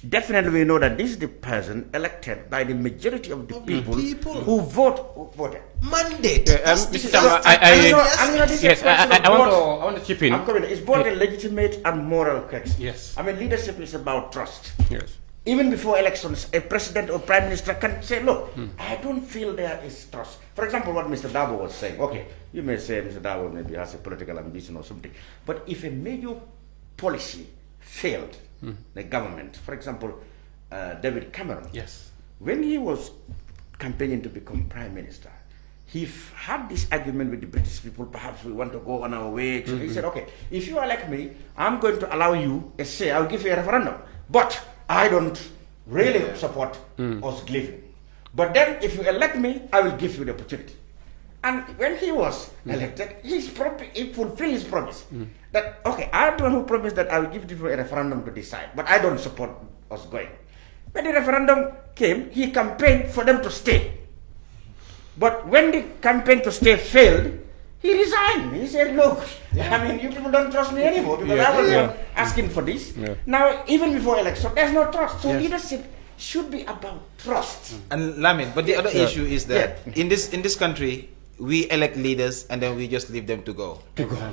definitely we know that this is the person elected by the majority of the people who voted. Mandate. I want to chip in. I'm coming. It's both a legitimate and moral question. Yes. I mean, leadership is about trust. Yes. Even before elections, a president or prime minister can say, look, I don't feel there is trust. For example, what Mr. Dabo was saying. Okay, you may say Mr. Dabo maybe has a political ambition or something. But if a major policy failed, the government, for example, David Cameron, yes, when he was campaigning to become prime minister, he had this argument with the British people, perhaps we want to go on our way. So he said, okay, if you elect me, I'm going to allow you a say, I'll give you a referendum. But I don't really support us leaving. But then if you elect me, I will give you the opportunity. And when he was elected, he fulfilled his promise. That, okay, I'm the one who promised that I will give you a referendum to decide, but I don't support us going. When the referendum came, he campaigned for them to stay. But when the campaign to stay failed, he resigned. He said, look, I mean, you people don't trust me anymore because I was asking for this. Now, even before election, there's no trust. So leadership should be about trust. And Lamin, but the other issue is that in this country, we elect leaders and then we just leave them to go.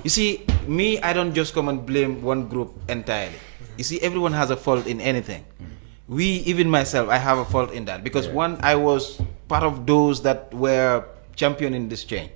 You see, me, I don't just come and blame one group entirely. You see, everyone has a fault in anything. Even myself, I have a fault in that because one, I was part of those that were championing this change.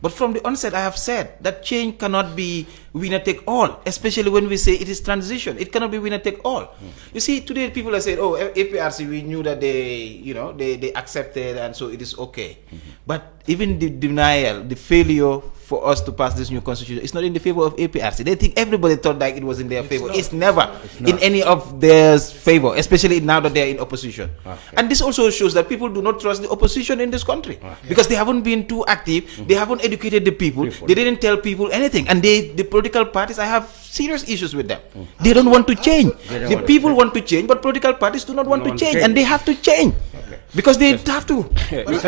But from the onset, I have said that change cannot be winner take all, especially when we say it is transition. It cannot be winner take all. You see, today people are saying, oh, APRC, we knew that they accepted and so it is okay. But even the denial, the failure for us to pass this new constitution, it's not in the favor of APRC. They think everybody thought like it was in their favor. It's never in any of their favor, especially now that they're in opposition. And this also shows that people do not trust the opposition in this country because they haven't been too active. They haven't educated the people. They didn't tell people anything. And the political parties, I have serious issues with them. They don't want to change. The people want to change, but political parties do not want to change. And they have to change. Because they have to. Mr.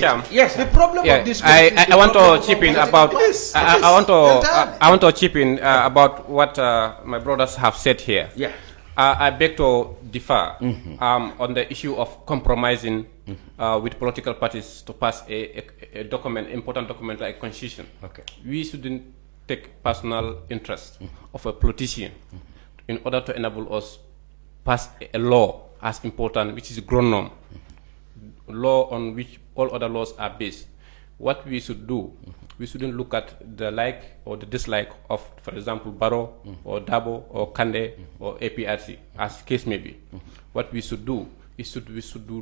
Cham. Yes. The problem of this I want to chip in about. I want to chip in about what my brothers have said here. Yeah. I beg to differ on the issue of compromising with political parties to pass a document, important document like constitution. Okay. We shouldn't take personal interest of a politician in order to enable us pass a law as important, which is a grown norm, law on which all other laws are based. What we should do, we shouldn't look at the like or the dislike of, for example, Barrow or Dabo or Kande or APRC, as the case may be. What we should do is we should do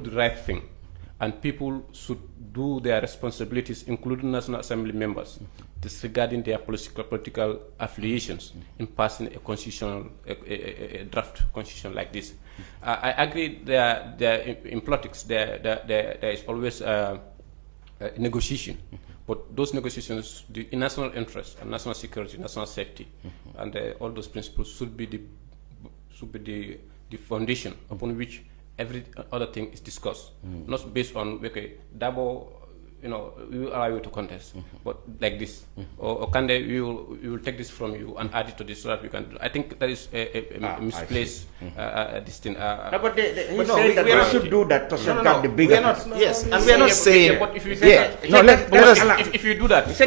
the right thing, and people should do their responsibilities, including National Assembly members, disregarding their political affiliations in passing a constitutional, a draft constitution like this. I agree in politics there is always a negotiation, but those negotiations, in national interest and national security, national safety, and all those principles should be the foundation upon which every other thing is discussed, not based on Dabo, we will allow you to contest, but like this, or Kande, we will take this from you and add it to this so that we can. I think that is a misplaced this thing. No, but he said that we should do that to safeguard the bigger. Yes, and we are not saying. But if you do that, if you do that, if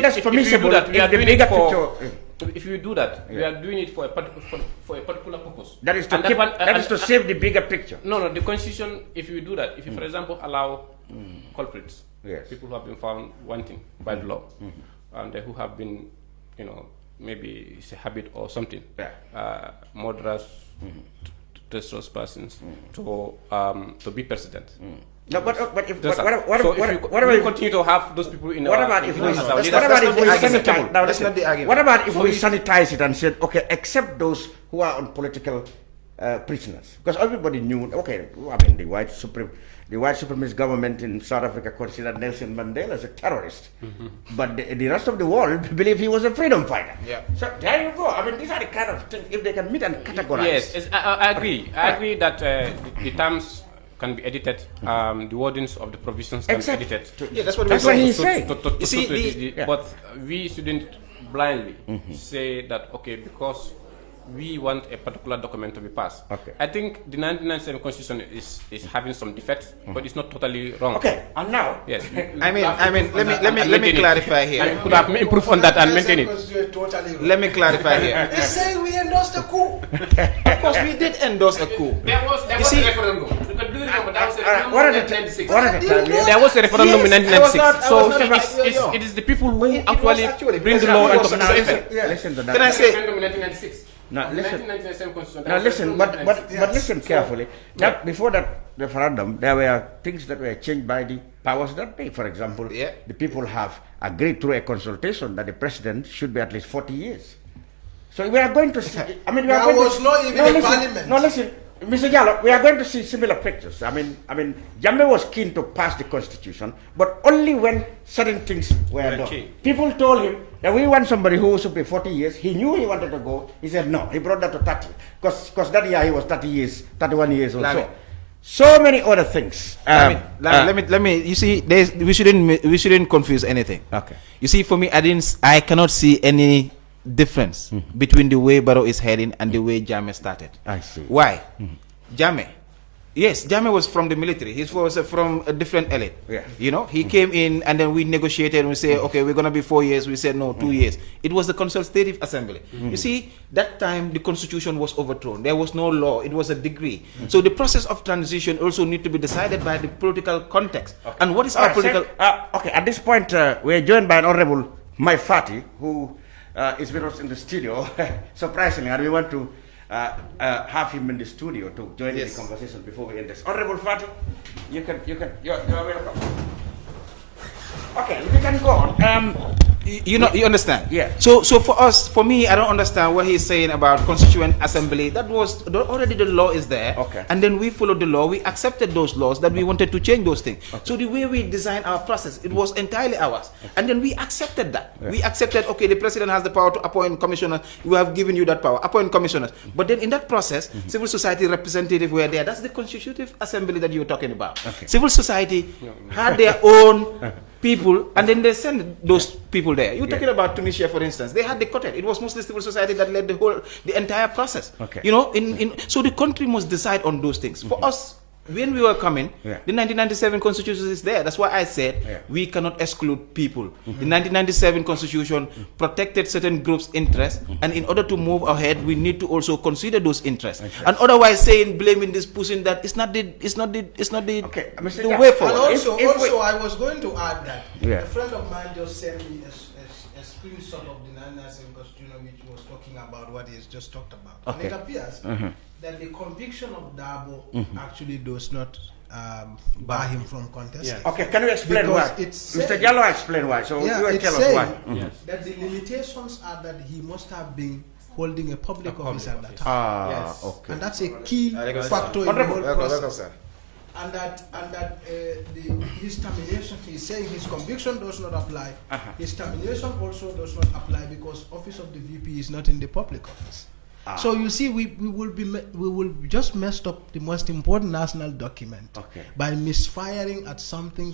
you do that, we are doing it for a particular purpose. That is to save the bigger picture. No, the constitution. If you do that, if you, for example, allow culprits, people who have been found wanting by the law, and who have been, maybe it's a habit or something, murderers, treacherous persons, to be president. No, but if we continue to have those people in what about if we sanitize it and said, okay, except those who are on political prisoners, because everybody knew, okay, I mean the white supremacist government in South Africa considered Nelson Mandela as a terrorist, but the rest of the world believe he was a freedom fighter. Yeah. So there you go. I mean, these are the kind of things if they can meet and categorize. Yes, I agree. I agree that the terms can be edited. The wordings of the provisions can be edited. Yeah, that's what he's saying. But we shouldn't blindly say that, okay, because we want a particular document to be passed. Okay. I think the 1997 Constitution is having some defects, but it's not totally wrong. Okay, and now, yes, I mean, let me clarify here. And could have improved on that and maintain it. Let me clarify here. He's saying we endorsed a coup. Of course, we did endorse a coup. There was a referendum. There was a referendum in 1996. So it is the people who actually bring the law into effect. Can I say? Now listen, but listen carefully. That before that referendum, there were things that were changed by the powers that be. For example, the people have agreed through a consultation that the president should be at least 40 years. So we are going to see, I mean, we are There going was to, not even no, a listen, parliament. No, listen, Mr. Jallo, we are going to see similar pictures. I mean, Jammeh was keen to pass the constitution, but only when certain things were done. People told him that we want somebody who should be 40 years. He knew he wanted to go. He said no. He brought that to 30, because that year he was 30 years, 31 years or so. So many other things. Let me. You see, we shouldn't confuse anything. Okay. You see, for me, I cannot see any difference between the way Barrow is heading and the way Jammeh started. I see. Why? Jammeh. Yes, Jammeh was from the military. He was from a different elite. Yeah. You know, he came in and then we negotiated and we say, okay, we're going to be 4 years. We said, no, 2 years. It was the Consultative Assembly. You see, that time the constitution was overthrown. There was no law. It was a decree. So the process of transition also need to be decided by the political context. Okay. And what is our political... okay, at this point, we're joined by an Honorable Mai Fati, who is with us in the studio, surprisingly, and we want to have him in the studio to join in the conversation before we end this. Honorable Fati, you're welcome. Okay, we can go on. You understand? Yeah. So for us, for me, I don't understand what he's saying about Constituent Assembly. That was already the law is there. Okay. And then we followed the law. We accepted those laws that we wanted to change those things. Okay. So the way we designed our process, it was entirely ours. Okay. And then we accepted that. Yeah. We accepted, okay, the president has the power to appoint commissioners. We have given you that power. Appoint commissioners. But then in that process, civil society representatives were there. That's the Constitutive Assembly that you're talking about. Okay. Civil society had their own people, and then they send those people there. You're talking about Tunisia, for instance. They had the quartet. It was mostly civil society that led the entire process. Okay. You know, so the country must decide on those things. For us, when we were coming, the 1997 Constitution is there. That's why I said we cannot exclude people. The 1997 Constitution protected certain groups' interests, and in order to move ahead, we need to also consider those interests. And otherwise, saying, blaming this, pushing that, it's not the way forward. And also, I was going to add that a friend of mine just sent me a screenshot of the 1997 Constitution, which was talking about what he's just talked about. And it appears that the conviction of Dabo actually does not bar him from contesting. Yes. Okay, can you explain why? Mr. Jallo, explain why. So you will tell us why. That the limitations are that he must have been holding a public office at that time. Okay. And that's a key factor in the whole process. And that his termination, he's saying his conviction does not apply. His termination also does not apply because office of the VP is not in the public office. So you see, we will just messed up the most important national document by misfiring at something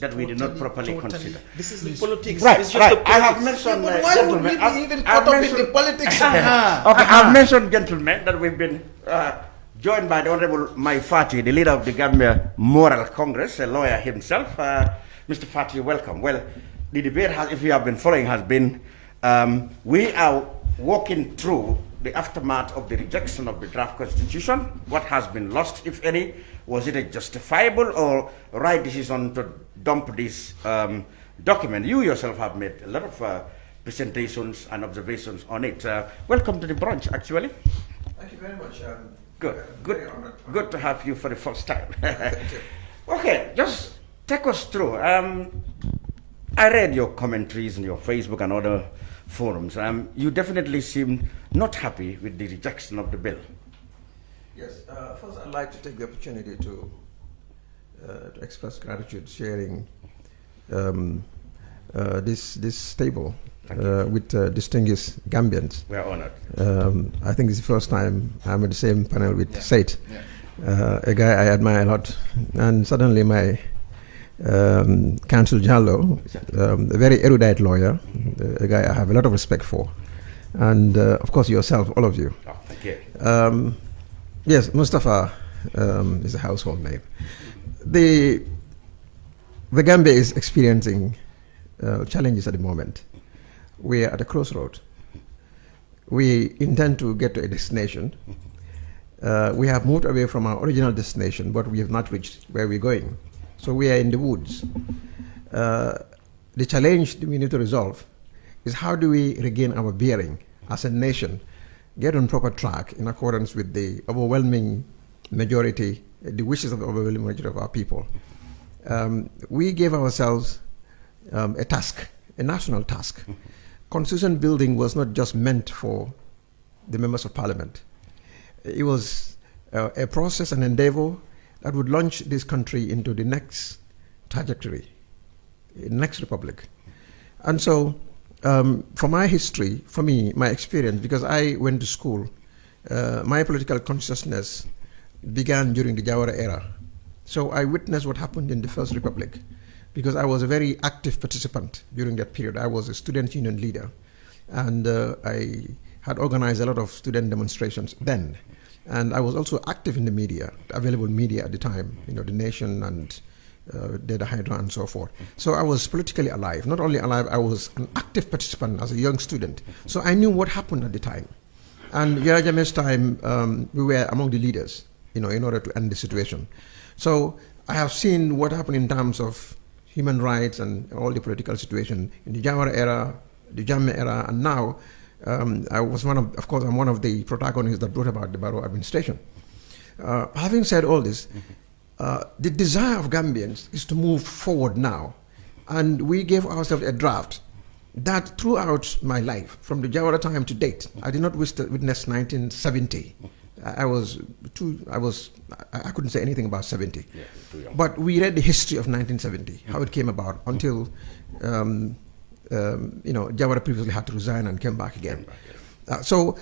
that we did not properly consider. This is the politics. Right, it's just I have mentioned, but why would we be even caught up in the politics? I've mentioned, gentlemen, that we've been joined by the Honorable Mai Fati, the leader of the Gambia Moral Congress, a lawyer himself. Mr. Fati, welcome. Well, the debate, if you have been following, has been we are walking through the aftermath of the rejection of the draft constitution. What has been lost, if any? Was it a justifiable or right decision to dump this document? You yourself have made a lot of presentations and observations on it. Welcome to the brunch, actually. Thank you very much. Good to have you for the first time. Okay, just take us through. I read your commentaries on your Facebook and other forums. You definitely seem not happy with the rejection of the bill. Yes. First, I'd like to take the opportunity to express gratitude, sharing this table with distinguished Gambians. We are honored. I think it's the first time I'm at the same panel with Said, a guy I admire a lot, and suddenly my Counsel Jallo, a very erudite lawyer, a guy I have a lot of respect for, and of course yourself, all of you. Oh, thank you. Yes, Mustafa is a household name. The Gambia is experiencing challenges at the moment. We are at a crossroad. We intend to get to a destination. We have moved away from our original destination, but we have not reached where we're going. So we are in the woods. The challenge that we need to resolve is how do we regain our bearing as a nation, get on proper track in accordance with the overwhelming majority the wishes of the overwhelming majority of our people. We gave ourselves a task, a national task. Constitution building was not just meant for the members of parliament. It was a process, an endeavor that would launch this country into the next trajectory, next republic. And so, for my history, for me, my experience, because I went to school, my political consciousness began during the Jawara era. So I witnessed what happened in the First Republic, because I was a very active participant during that period. I was a student union leader, and I had organized a lot of student demonstrations then. And I was also active in the media, available media at the time, you know, The Nation and Data Hydra and so forth. So I was politically alive. Not only alive, I was an active participant as a young student. So I knew what happened at the time. And Yahya Jammeh's time, we were among the leaders, you know, in order to end the situation. So I have seen what happened in terms of human rights and all the political situation in the Jawara era, the Jammeh era, and now I was of course, I'm one of the protagonists that brought about the Barrow administration. Having said all this, the desire of Gambians is to move forward now. And we gave ourselves a draft that throughout my life, from the Jawara time to date, I did not witness 1970. I couldn't say anything about 70. Yeah, but we read the history of 1970, how it came about until you know, Jawara previously had to resign and came back again. So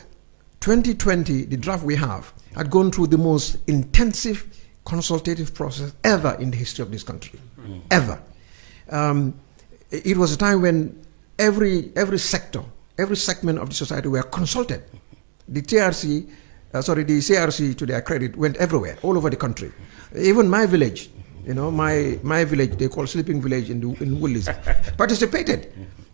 2020, the draft we have, had gone through the most intensive consultative process ever in the history of this country, ever. It was a time when every sector, every segment of the society were consulted. The TRC, the CRC, to their credit, went everywhere, all over the country. Even my village, you know, my village, they call Sleeping Village in Woolies, participated.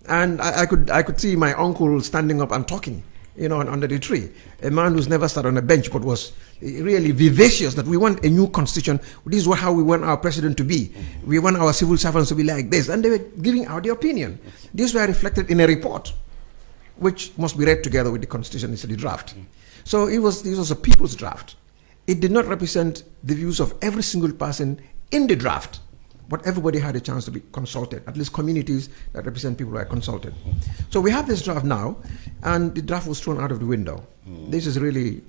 And I could see my uncle standing up and talking, you know, under the tree. A man who's never sat on a bench but was really vivacious that we want a new constitution. This is how we want our president to be. We want our civil servants to be like this. And they were giving out their opinion. These were reflected in a report, which must be read together with the constitution. It's the draft. So this was a people's draft. It did not represent the views of every single person in the draft, but everybody had a chance to be consulted. At least communities that represent people were consulted. So we have this draft now, and the draft was thrown out of the window. This is really,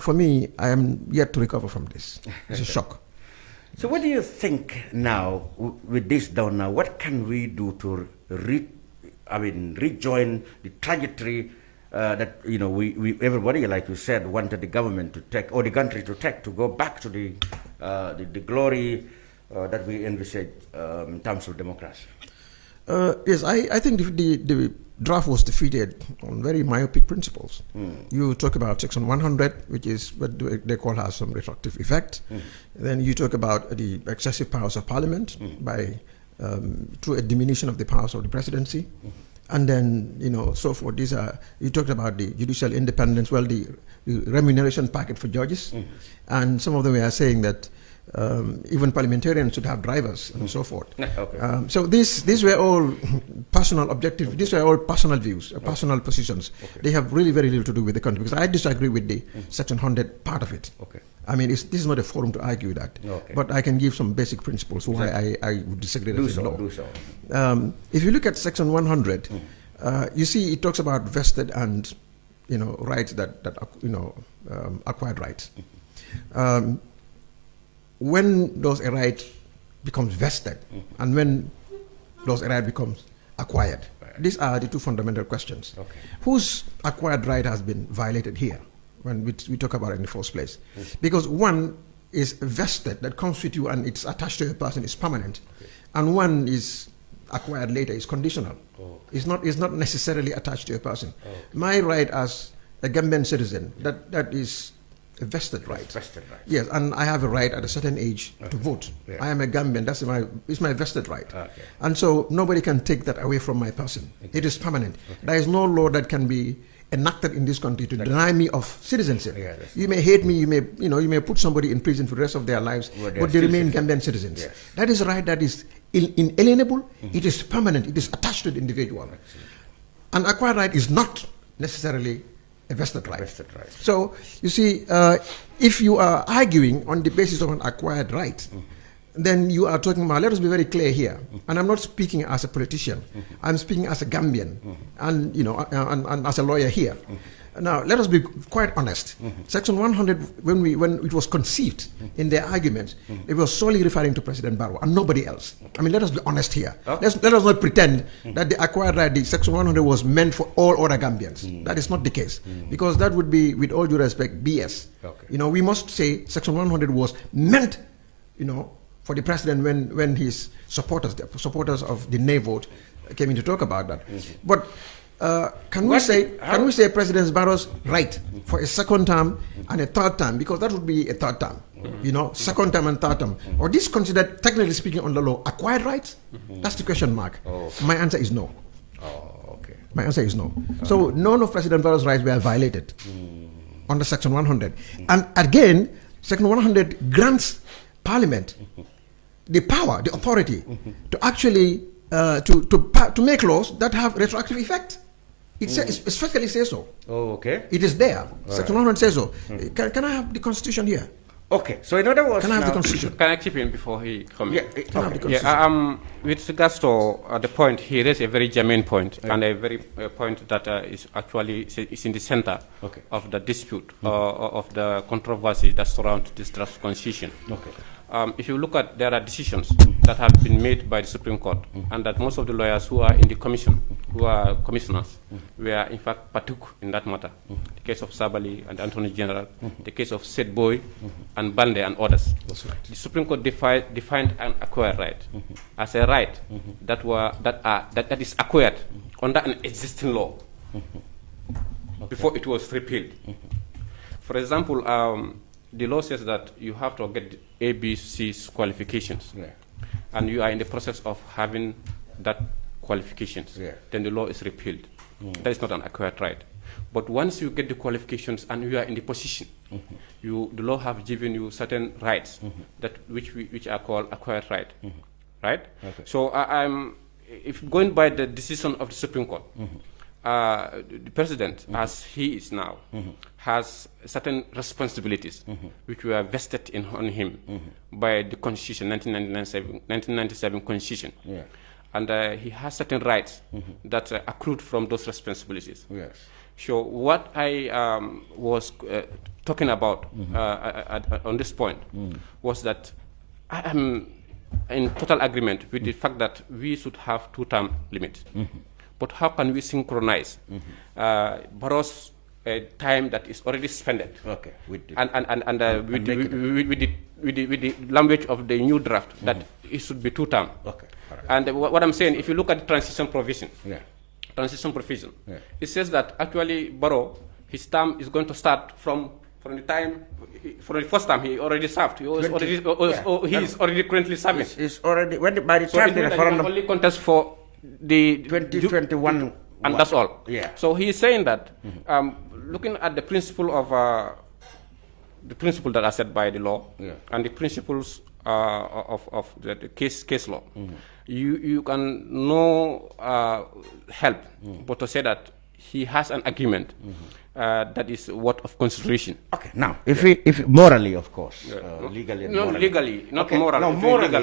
for me, I am yet to recover from this. It's a shock. So what do you think now, with this down now, what can we do to rejoin the trajectory that, you know, we everybody, like you said, wanted the government to take, or the country to take, to go back to the glory that we envisage in terms of democracy? Yes, I think the draft was defeated on very myopic principles. You talk about Section 100, which is what they call has some retroactive effect. Then you talk about the excessive powers of Parliament by through a diminution of the powers of the presidency. And then, you know, so forth. These are, you talked about the judicial independence, well, the remuneration packet for judges. And some of them are saying that even parliamentarians should have drivers and so forth. Okay. So these were all personal objectives. These were all personal views, personal positions. Okay. They have really very little to do with the country, because I disagree with the Section 100 part of it. Okay. I mean, this is not a forum to argue that, but I can give some basic principles why I would disagree with the law. Do so. If you look at Section 100, you see it talks about vested and, you know, rights that you know, acquired rights. When does a right becomes vested, and when does a right becomes acquired? These are the two fundamental questions. Okay. Whose acquired right has been violated here when we talk about it in the first place? Because one is vested, that comes with you and it's attached to a person, is permanent, and one is acquired later, is conditional. It's not necessarily attached to a person. My right as a Gambian citizen, that is a vested right. Vested right. Yes, and I have a right at a certain age to vote. Yeah. I am a Gambian. It's my vested right. Okay. And so nobody can take that away from my person. Okay. It is permanent. Okay. There is no law that can be enacted in this country to deny me of citizenship. Yeah, you may hate me. You may put somebody in prison for the rest of their lives, but they remain Gambian citizens. Yes. That is a right that is inalienable. It is permanent. It is attached to the individual. Excellent. An acquired right is not necessarily a vested right. Vested right. So, you see, if you are arguing on the basis of an acquired right, then you are talking about, let us be very clear here, and I'm not speaking as a politician, I'm speaking as a Gambian, and, you know, and as a lawyer here. Now, let us be quite honest. Section 100, when it was conceived in their argument, it was solely referring to President Barrow and nobody else. I mean, let us be honest here. Let us not pretend that the acquired right, the Section 100 was meant for all other Gambians. That is not the case. Because that would be, with all due respect, BS. You know, we must say Section 100 was meant, you know, for the president when his supporters, the supporters of the nay vote, came in to talk about that. But can we say President Barrow's right for a second term and a third term, because that would be a third term, you know, second term and third term, or this considered, technically speaking, under law, acquired rights? That's the question mark. My answer is no. My answer is no. So none of President Barrow's rights were violated under Section 100. And again, Section 100 grants Parliament the power, the authority to actually to make laws that have retroactive effect. It especially says so. Oh, okay. It is there. All Section right. 100 says so. Can I have the Constitution here? Okay. So in other words, can I have the Constitution? Can I chip in before he comes? Yeah. Can I have the Constitution? With regards to the point, he raised a very germane point, and a very point that is actually is in the center of the dispute of the controversy that surrounds this draft constitution. Okay. If you look at, there are decisions that have been made by the Supreme Court, and that most of the lawyers who are in the commission, who are commissioners, were in fact partook in that matter. The case of Sabali and the Attorney General, the case of Seth Boy and Bande and others. That's right. The Supreme Court defined an acquired right as a right that is acquired under an existing law before it was repealed. For example, the law says that you have to get ABC's qualifications, and you are in the process of having that qualifications, then the law is repealed. That is not an acquired right. But once you get the qualifications and you are in the position, the law have given you certain rights that which are called acquired right, right? Okay. So if going by the decision of the Supreme Court, the president, as he is now, has certain responsibilities which were vested on him by the Constitution, 1997 Constitution. Yeah. And he has certain rights that accrued from those responsibilities. Yes. So what I was talking about on this point was that I am in total agreement with the fact that we should have two-term limits. But how can we synchronize Barrow's time that is already spent with the language of the new draft that it should be two-term? And what I'm saying, if you look at the transition provision, it says that actually Barrow, his term is going to start from the time, for the first time he already served. He is already currently serving. It's already, by the So time it the means that he referendum... can only contest for the 2021, and that's all. Yeah. So he is saying that, looking at the principle of the principle that are set by the law and the principles of the case law, you can no help but to say that he has an agreement that is worth of consideration. Okay. Now, if morally, of course, legally, and no, morally. legally, not morally. No,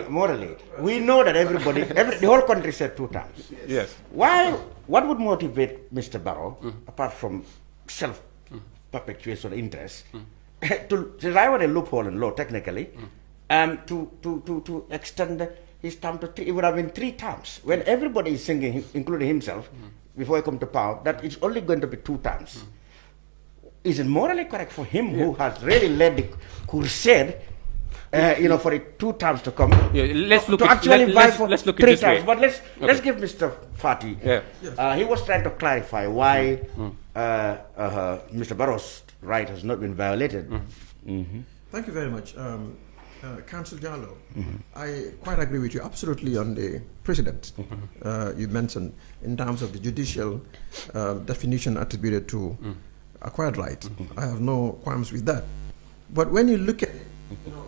morally. We know that the whole country said two terms. Yes. What would motivate Mr. Barrow, apart from self-perpetuation interest, to arrive at a loophole in law, technically, to extend his term to three? It would have been 3 terms. When everybody is thinking, including himself, before he come to power, that it's only going to be 2 terms. Is it morally correct for him, who has really led the crusade, for the 2 terms to come, let's look to actually vie for let's look 3 at this terms? way. But let's give Mr. Fati. He was trying to clarify why Mr. Barrow's right has not been violated. Thank you very much. Council Jallo, I quite agree with you absolutely on the precedent you mentioned in terms of the judicial definition attributed to acquired right. I have no qualms with that. But when you look at it,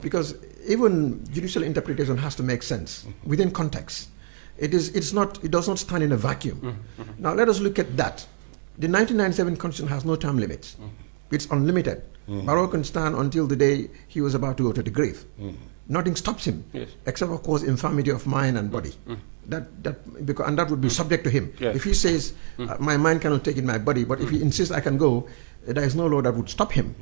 because even judicial interpretation has to make sense within context. It does not stand in a vacuum. Now let us look at that. the 1997 Constitution has no term limits. It's unlimited. Barrow can stand until the day he was about to go to the grave. Nothing stops him, except of course infirmity of mind and body. And that would be subject to him. If he says, my mind cannot take in my body, but if he insists I can go, there is no law that would stop him.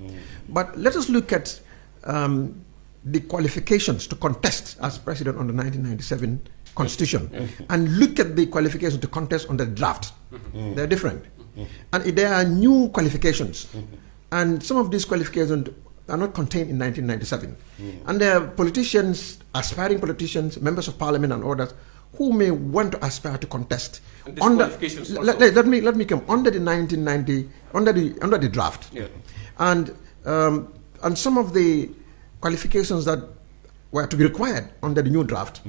But let us look at the qualifications to contest as president under 1997 Constitution, and look at the qualifications to contest on the draft. They're different. And there are new qualifications. And some of these qualifications are not contained in 1997. And there are politicians, aspiring politicians, members of parliament and others, who may want to aspire to contest. Let me come under the 1990, under the draft. And some of the qualifications that were to be required under the new draft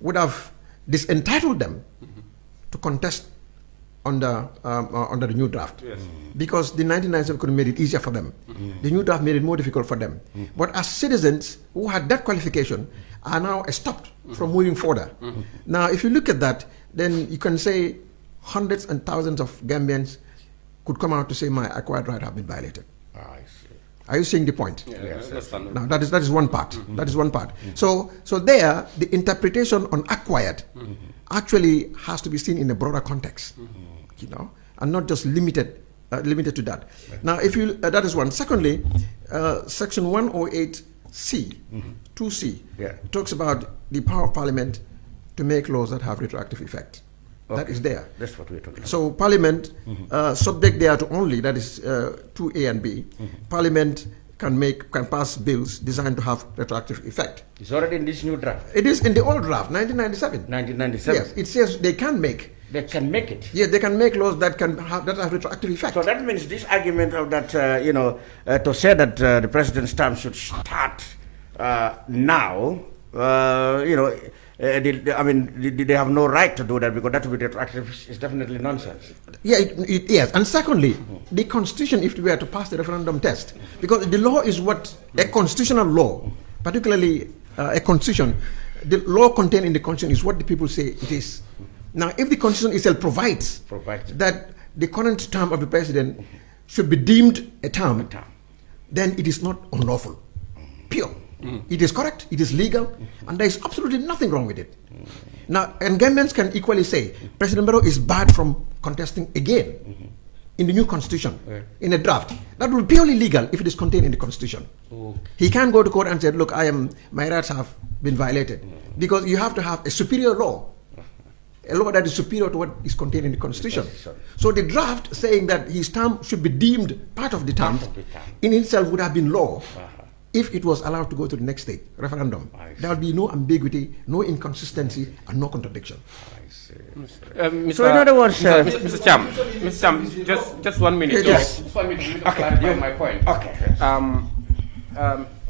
would have disentitled them to contest under the new draft, because the 1997 could have made it easier for them. The new draft made it more difficult for them. But as citizens who had that qualification are now stopped from moving further. Now, if you look at that, then you can say hundreds and thousands of Gambians could come out to say my acquired right have been violated. Are you seeing the point? Now that is one part. That is one part. So there, the interpretation on acquired actually has to be seen in a broader context, and not just limited to that. Now, if you that is one. Secondly, Section 108C, 2C, talks about the power of Parliament to make laws that have retroactive effect. That is there. That's what we're talking about. So Parliament, subject there to only, that is 2A and B, Parliament can pass bills designed to have retroactive effect. It's already in this new draft. It is in the old draft, 1997. 1997. Yes, it says they can make. They can make it. Yeah, they can make laws that have retroactive effect. So that means this argument of that, to say that the president's term should start now, they have no right to do that, because that would be retroactive. Is definitely nonsense. Yeah, yes. And secondly, the Constitution, if we were to pass the referendum test, because the law is what a constitutional law, particularly a constitution, the law contained in the Constitution is what the people say it is. Now, if the Constitution itself provides that the current term of the president should be deemed a term, then it is not unlawful. Pure. It is correct, it is legal, and there is absolutely nothing wrong with it. Now, and Gambians can equally say President Barrow is barred from contesting again in the new constitution, in a draft. That will be purely legal if it is contained in the constitution. He can go to court and say, look, my rights have been violated, because you have to have a superior law, a law that is superior to what is contained in the constitution. So the draft saying that his term should be deemed part of the term in itself would have been law. If it was allowed to go to the next stage, referendum, there would be no ambiguity, no inconsistency, and no contradiction. So in other words, Mr. Cham, just 1 minute. Yes. Just 1 minute, because to clarify my point. Okay.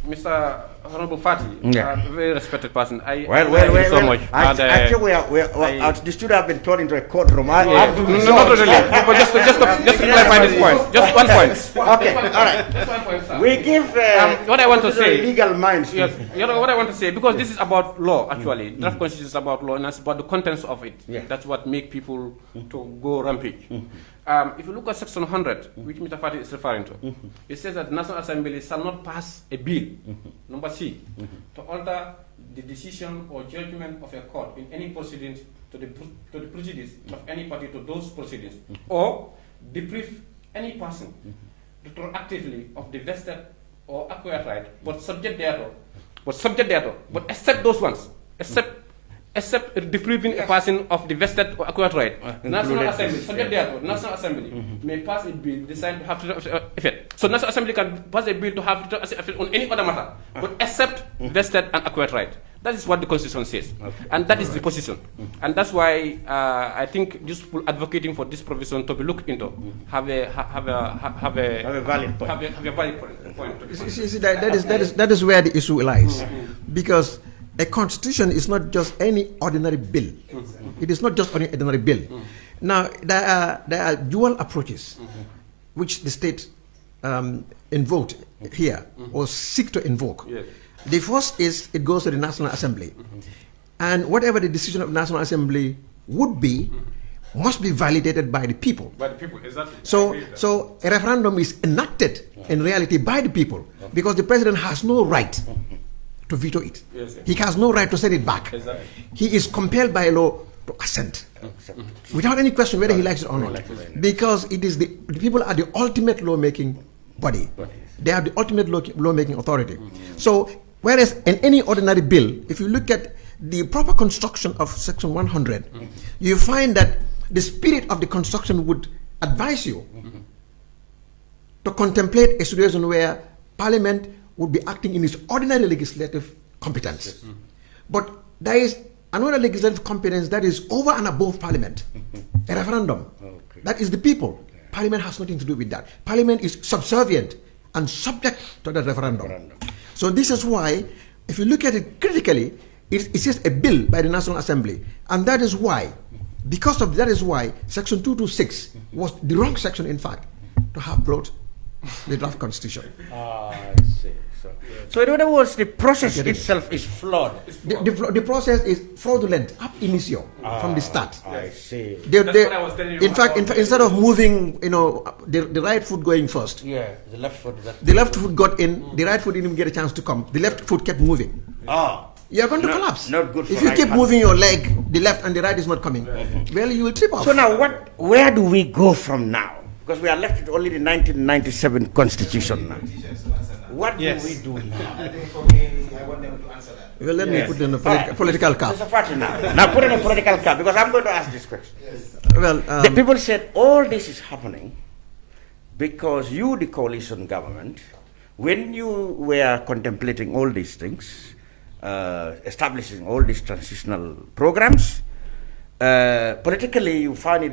Mr. Honorable Fati, a very respected person. I thank you so much. Actually, the student have been thrown into a courtroom. Not really. But just to clarify this point. Just 1 point. Okay, all right. Just 1 point, sir. We give what I want to say, legal minds. Yes, what I want to say, because this is about law, actually. Draft constitution is about law, and it's about the contents of it. That's what make people to go rampage. If you look at Section 100, which Mr. Fati is referring to, it says that the National Assembly shall not pass a bill, number C, to alter the decision or judgment of a court in any proceedings to the prejudice of any party to those proceedings, or deprive any person retroactively of the vested or acquired right, but subject thereto, but except those ones, except depriving a person of the vested or acquired right. National Assembly, subject thereto, National Assembly may pass a bill designed to have effect. So National Assembly can pass a bill to have effect on any other matter, but except vested and acquired right. That is what the Constitution says, and that is the position, and that's why I think these people advocating for this provision to be looked into have a valid point. See, that is where the issue lies, because a constitution is not just any ordinary bill. It is not just any ordinary bill. Now, there are dual approaches which the state invoked here, or seek to invoke. The first is it goes to the National Assembly. And whatever the decision of the National Assembly would be, must be validated by the people. By the people, exactly. So a referendum is enacted in reality by the people because the president has no right to veto it. Yes, He has no right to send it back. Exactly. He is compelled by law to assent without any question whether he likes it or not, because it is the people are the ultimate lawmaking body. They are the ultimate lawmaking authority. So whereas in any ordinary bill, if you look at the proper construction of Section 100, you find that the spirit of the construction would advise you to contemplate a situation where Parliament would be acting in its ordinary legislative competence. But there is another legislative competence that is over and above Parliament, a referendum. That is the people. Parliament has nothing to do with that. Parliament is subservient and subject to the referendum. So this is why, if you look at it critically, it's just a bill by the National Assembly. And that is why, that is why Section 226 was the wrong section, in fact, to have brought the draft constitution. I see. So in other words, the process itself is flawed. The process is fraudulent ab initio, from the start. I see. That's what I was telling you. In fact, instead of moving, the right foot going first. Yeah, the left foot. The left foot got in. The right foot didn't even get a chance to come. The left foot kept moving. You are going to collapse. Not good for if you keep moving your leg, the left and the right is not coming. Well, you will trip off. So now, where do we go from now? Because we are left with only the 1997 Constitution now. What do we do now? I think for me, I want them to answer that. Well, let me put in a political cap. Now put in a political cap, because I'm going to ask this question. Well, the people said all this is happening because you, the coalition government, when you were contemplating all these things, establishing all these transitional programs, politically you find it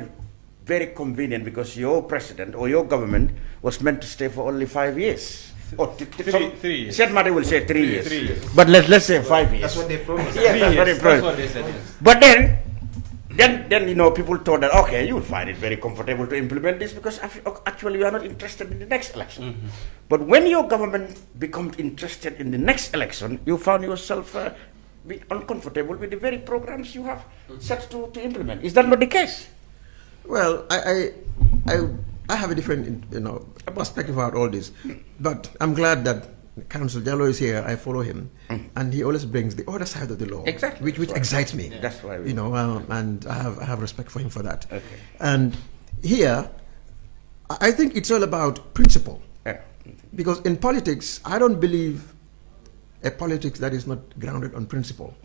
very convenient because your president or your government was meant to stay for only 5 years. Or 3 years. Said Mari will say 3 years. 3 years. But let's say 5 years. That's what they promised. Yes, that's what they promised. That's what they said, yes. But then people thought that, okay, you will find it very comfortable to implement this because actually you are not interested in the next election. But when your government becomes interested in the next election, you found yourself be uncomfortable with the very programs you have set to implement. Is that not the case? Well, I have a different perspective about all this, but I'm glad that Council Jallow is here. I follow him, and he always brings the other side of the law, exactly, which excites me. Yeah. That's why and I have respect for him for that. Okay. And here, I think it's all about principle, because in politics, I don't believe a politics that is not grounded on principle.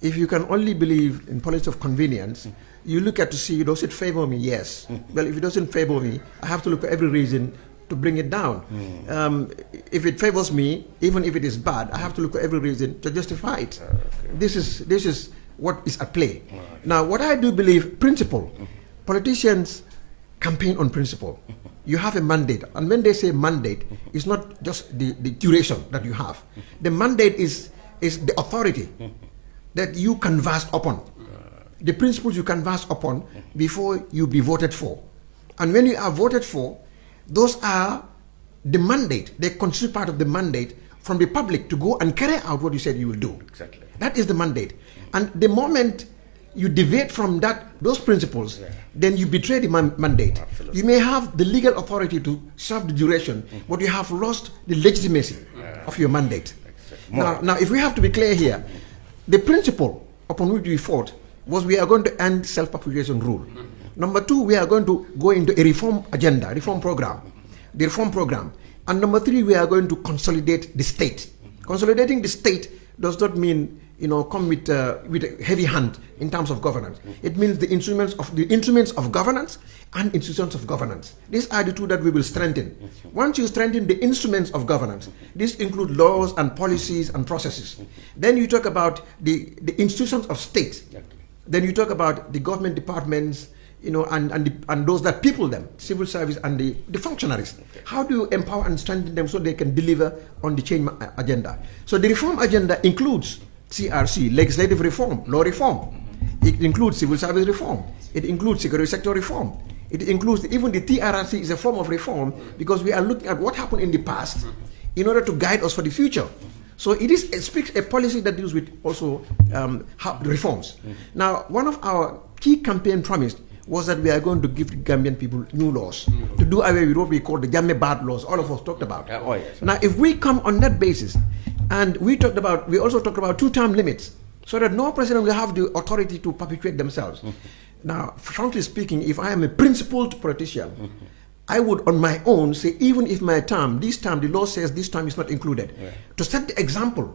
If you can only believe in politics of convenience, you look at to see, does it favor me? Yes. Well, if it doesn't favor me, I have to look for every reason to bring it down. If it favors me, even if it is bad, I have to look for every reason to justify it. This is what is at play. Now, what I do believe, principle. Politicians campaign on principle. You have a mandate, and when they say mandate, it's not just the duration that you have. The mandate is the authority that you canvass upon. The principles you canvass upon before you be voted for. And when you are voted for, those are the mandate. They constitute part of the mandate from the public to go and carry out what you said you will do. Exactly. That is the mandate. And the moment you deviate from those principles, then you betray the mandate. Absolutely. You may have the legal authority to serve the duration, but you have lost the legitimacy of your mandate. Now, if we have to be clear here, the principle upon which we fought was we are going to end self-perpetuation rule. Number two, we are going to go into a reform agenda, reform program. And number three, we are going to consolidate the state. Consolidating the state does not mean, come with a heavy hand in terms of governance. It means the instruments of governance and institutions of governance. These are the two that we will strengthen. Once you strengthen the instruments of governance, these include laws and policies and processes. Then you talk about the institutions of state. Then you talk about the government departments, and those that people them, civil service and the functionaries. How do you empower and strengthen them so they can deliver on the change agenda? So the reform agenda includes CRC, legislative reform, law reform. It includes civil service reform. It includes security sector reform. It includes even the TRRC is a form of reform because we are looking at what happened in the past in order to guide us for the future. So it speaks a policy that deals with also reforms. Now, one of our key campaign promise was that we are going to give Gambian people new laws to do away with what we call the Gambia bad laws. All of us talked about. Now, if we come on that basis, and we also talked about 2-term limits, so that no president will have the authority to perpetuate themselves. Now, frankly speaking, if I am a principled politician, I would on my own say, even if my term, the law says this term is not included, to set the example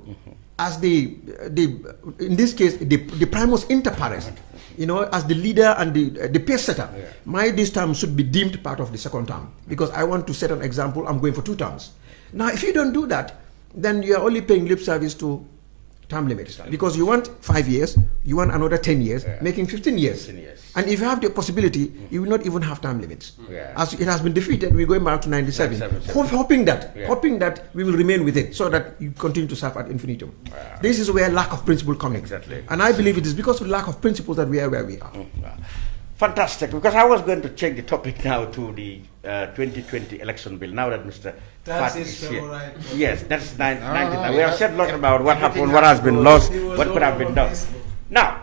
as in this case, the primus inter pares, as the leader and the pace setter, this term should be deemed part of the second term, because I want to set an example. I'm going for 2 terms. Now, if you don't do that, then you are only paying lip service to term limits, because you want 5 years, you want another 10 years, making 15 years. And if you have the possibility, you will not even have term limits. As it has been defeated, we're going back to 97, hoping that we will remain with it, so that you continue to serve ad infinitum. This is where lack of principle comes in. Exactly. And I believe it is because of lack of principles that we are where we are. Fantastic, because I was going to change the topic now to the 2020 election bill, now that Mr. Fat is here. Yes, that's 99. We have said a lot about what happened, what has been lost, what could have been done. Now,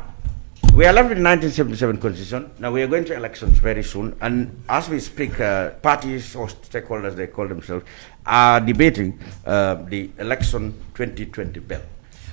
we are left with the 1977 constitution. Now we are going to elections very soon, and as we speak, parties or stakeholders, they call themselves, are debating the election 2020 bill.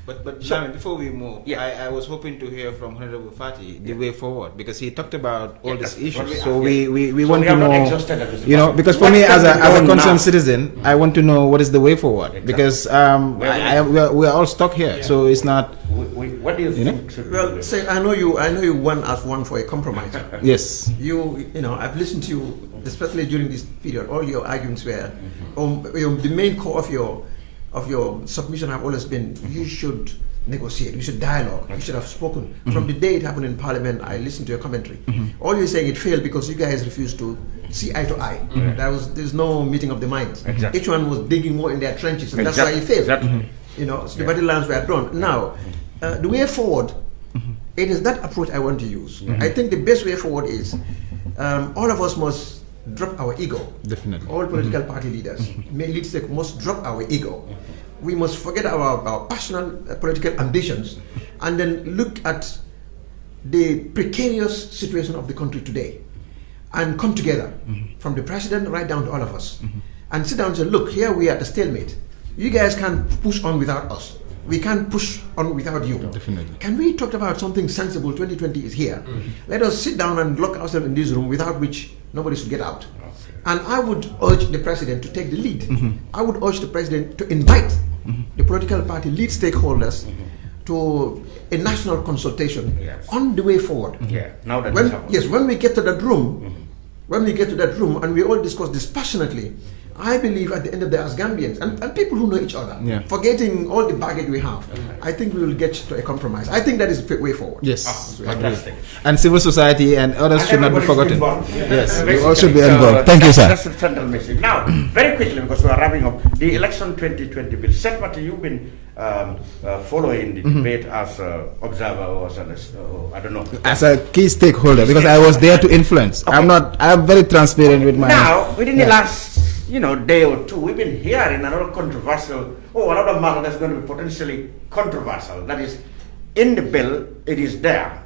But Shami, before we move, I was hoping to hear from Honorable Fati the way forward, because he talked about all these issues. So we want to know, because for me as a concerned citizen, I want to know what is the way forward, because we are all stuck here. So it's not. What do you think? Well, say, I know you one for a compromise. Yes. I've listened to you, especially during this period. All your arguments were, the main core of your submission have always been, you should negotiate, you should dialogue, you should have spoken. From the day it happened in Parliament, I listened to your commentary. All you're saying, it failed because you guys refused to see eye to eye. There's no meeting of the minds. Each one was digging more in their trenches, and that's why it failed. So the battle lines were drawn. Now, the way forward, it is that approach I want to use. I think the best way forward is, all of us must drop our ego. Definitely. All political party leaders, leaders must drop our ego. We must forget our personal political ambitions, and then look at the precarious situation of the country today, and come together, from the president right down to all of us, and sit down and say, look, here we are at a stalemate. You guys can't push on without us. We can't push on without you. Definitely. Can we talk about something sensible? 2020 is here. Let us sit down and lock ourselves in this room, without which nobody should get out. And I would urge the president to take the lead. I would urge the president to invite the political party lead stakeholders to a national consultation on the way forward. Now that when we get to that room, and we all discuss this passionately, I believe at the end of the day, as Gambians and people who know each other, forgetting all the baggage we have, I think we will get to a compromise. I think that is the way forward. Yes. Fantastic. And civil society and others should not be forgotten. Yes, we all should be involved. Thank you, sir. That's the central message. Now, very quickly, because we are wrapping up, the election 2020 bill. Setmati, you've been following the debate as an observer or as I don't know. As a key stakeholder, because I was there to influence. Okay. I'm very transparent with my. Now, within the last day or two, we've been hearing another matter that's going to be potentially controversial. That is, in the bill, it is there.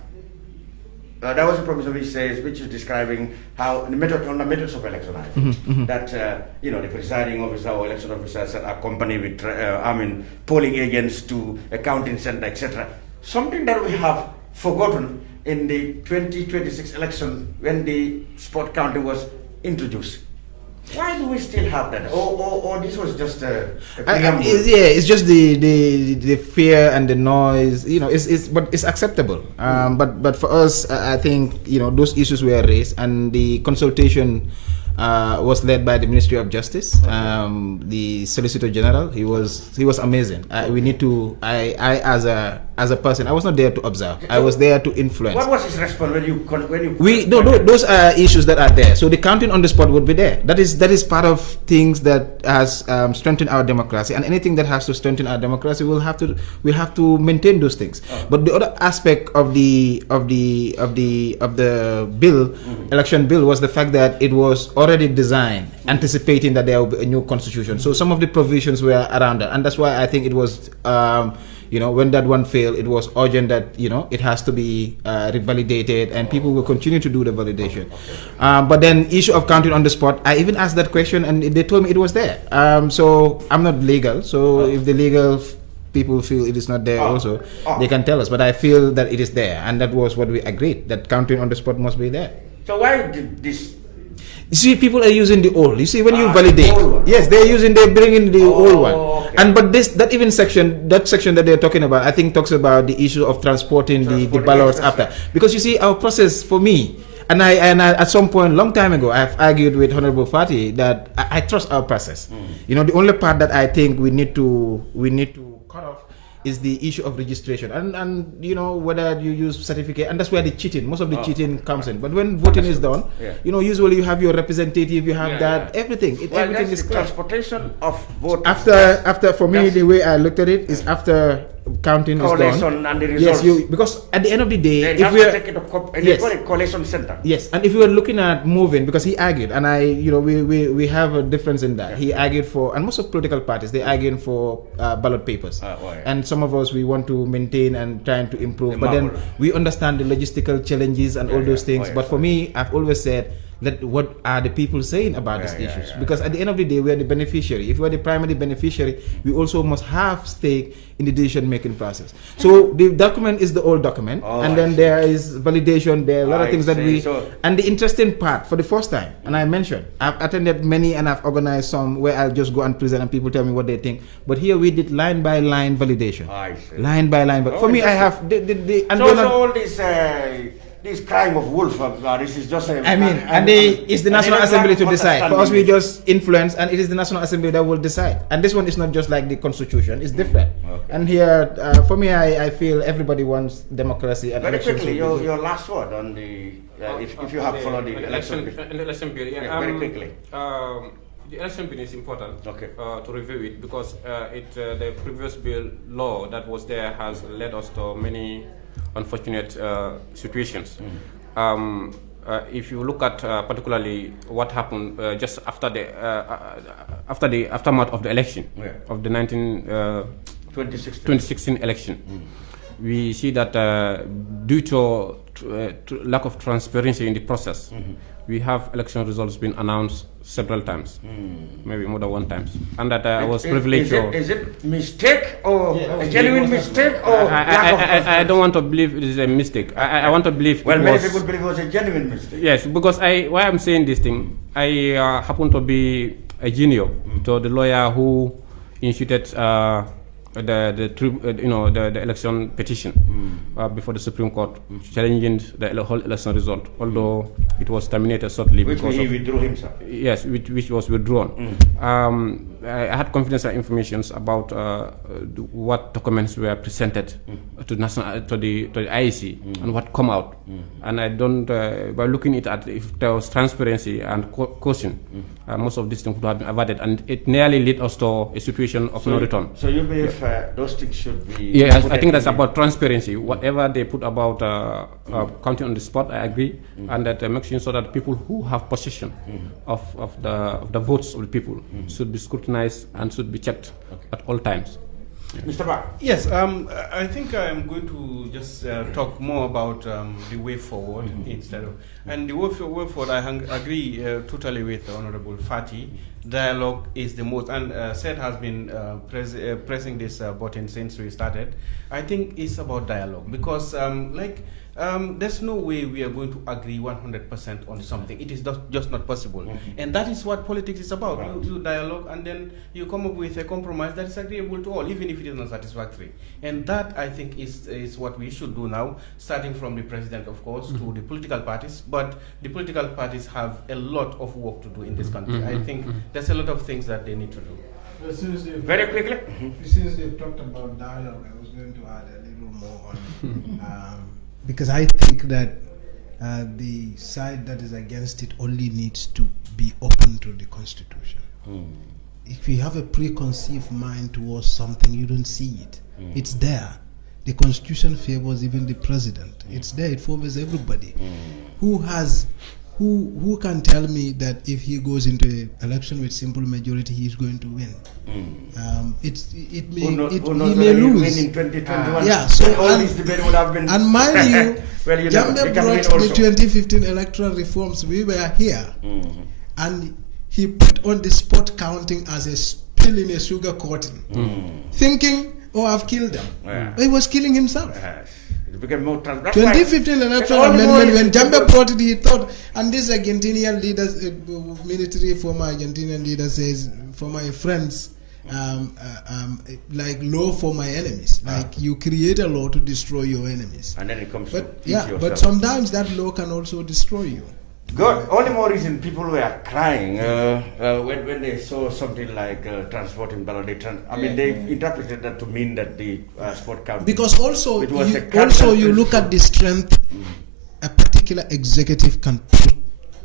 There was a provision which is describing how the methods of election that the presiding officer or election officers are accompanied with polling agents to a counting center, etc. Something that we have forgotten in the 2026 election when the spot counting was introduced. Why do we still have that? Or this was just a preamble? It's just the fear and the noise. But it's acceptable. But for us, I think those issues were raised, and the consultation was led by the Ministry of Justice, the Solicitor General. He was amazing. I as a person, I was not there to observe. I was there to influence. What was his response when you? Those are issues that are there. So the counting on the spot would be there. That is part of things that has strengthened our democracy, and anything that has to strengthen our democracy, we have to maintain those things. But the other aspect of the bill, election bill, was the fact that it was already designed anticipating that there will be a new constitution. So some of the provisions were around that, and that's why I think it was when that one failed, it was urgent that it has to be revalidated, and people will continue to do the validation. But then issue of counting on the spot, I even asked that question and they told me it was there. So I'm not legal, so if the legal people feel it is not there also, they can tell us, but I feel that it is there, and that was what we agreed, that counting on the spot must be there. So why did this? You see, people are using the old. You see, when you validate, yes, they bring in the old one. Okay. And but that section that they're talking about, I think talks about the issue of transporting the ballots after. Because you see, our process, for me, and I at some point, long time ago, I've argued with Honorable Fati that I trust our process. The only part that I think we need to cut off is the issue of registration and whether you use certificate, and that's where the cheating, most of the cheating comes in. But when voting is done, usually you have your representative, you have everything. Everything is clear. Transportation of vote. After for me, the way I looked at it is after counting is done. And the results. Yes, because at the end of the day, they have to take it to they call it collation center. Yes, and if we were looking at moving, because he argued, and we have a difference in that. He argued for, and most of political parties, they arguing for ballot papers, and some of us we want to maintain and trying to improve, but then we understand the logistical challenges and all those things. But for me, I've always said, what are the people saying about these issues? Because at the end of the day, we are the beneficiary. If we are the primary beneficiary, we also must have stake in the decision-making process. So the document is the old document, and then there is validation. There are a lot of things that and the interesting part, for the first time, and I mentioned, I've attended many and I've organized some where I'll just go and present and people tell me what they think. But here we did line-by-line validation. Line by line. But for me, I have all this crime of wolf, this is just it's the National Assembly to decide. For us, we just influence, and it is the National Assembly that will decide. And this one is not just like the Constitution; it's different. And here, for me, I feel everybody wants democracy and very elections. quickly, your last word on the if you have followed the election bill. Very quickly. The election bill is important to review it, because the previous bill law that was there has led us to many unfortunate situations. If you look at particularly what happened just after the aftermath of the election of the 2016 election, we see that due to lack of transparency in the process, we have election results being announced several times, maybe more than one time, and that I was privileged. Is it mistake or a genuine mistake or I don't want to believe it is a mistake. I want to believe. Well, many people believe it was a genuine mistake. Yes, because why I'm saying this thing, I happen to be a junior to the lawyer who instituted the election petition before the Supreme Court, challenging the whole election result, although it was terminated shortly because he withdrew himself. Yes, which was withdrawn. I had confidential information about what documents were presented to the IEC and what come out, and I don't. By looking at if there was transparency and caution, most of these things would have been avoided, and it nearly led us to a situation of no return. So you believe those things should be? Yes, I think that's about transparency. Whatever they put about counting on the spot, I agree, and that makes sure so that people who have possession of the votes of the people should be scrutinized and should be checked at all times. Mr. Ba. Yes, I think I'm going to just talk more about the way forward instead of, and the way forward. I agree totally with Honorable Fati. Dialogue is the most, and Seth has been pressing this button since we started. I think it's about dialogue, because there's no way we are going to agree 100% on something. It is just not possible. And that is what politics is about. You dialogue, and then you come up with a compromise that is agreeable to all, even if it is not satisfactory. And that, I think, is what we should do now, starting from the president, of course, to the political parties. But the political parties have a lot of work to do in this country. I think there's a lot of things that they need to do. Very quickly. Since they've talked about dialogue, I was going to add a little more on because I think that the side that is against it only needs to be open to the Constitution. If you have a preconceived mind towards something, you don't see it. It's there. The Constitution favors even the president. It's there. It favors everybody. Who has who can tell me that if he goes into an election with simple majority, he is going to win? It may Who knows he whether may he'll lose. win in 2021? Yeah. So all this debate would have been. And mind you, well, you Gambia know, brought the 2015 electoral reforms. We were here, and he put on the spot counting as a spill in a sugar coating, thinking, "Oh, I've killed them." Yeah. But he was killing himself. It became more 2015 electoral amendment, when Jambia brought it, he thought, and this Argentinian leaders, military former Argentinian leader says, for my friends, like law for my enemies. Like you create a law to destroy your enemies. And then it comes but to yeah, yourself. but sometimes that law can also destroy you. Good. Only more reason people were crying when they saw something like transporting ballot. They interpreted that to mean that the sport count. Because also, it was you look at the strength a particular executive can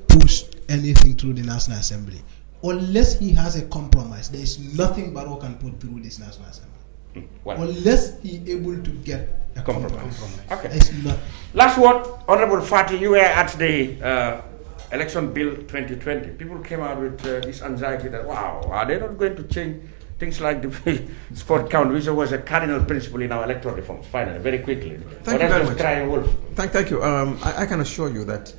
push anything through the National Assembly. Unless he has a compromise, there is nothing Barrow can put through this National Assembly. Unless he able to get a compromise. Okay. There is nothing. Last word, Honorable Fati, you were at the election bill 2020. People came out with this anxiety that, wow, are they not going to change things like the sport count, which was a cardinal principle in our electoral reforms? Finally, very quickly. Thank you very much. Crying wolf. Thank you. I can assure you that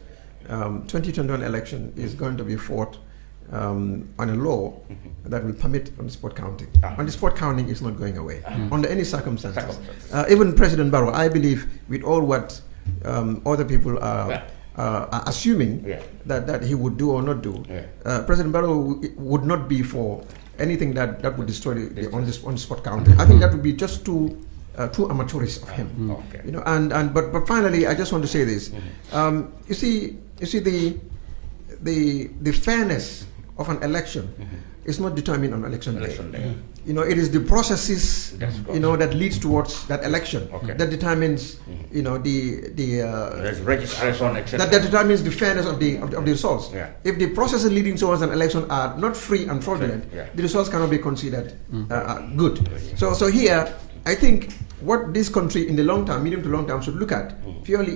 2021 election is going to be fought on a law that will permit on the spot counting. On the spot counting is not going away under any circumstances. Even President Barrow, I believe, with all what other people are assuming that he would do or not do, President Barrow would not be for anything that would destroy the on spot counting. I think that would be just too amateurish of him. You know, but finally, I just want to say this. You see the fairness of an election is not determined on election day. You know, it is the processes, that leads towards that election that determines, There's registration, etc. that determines the fairness of the results. If the processes leading towards an election are not free and fraudulent, the results cannot be considered good. So here, I think what this country in the long term, medium to long term, should look at purely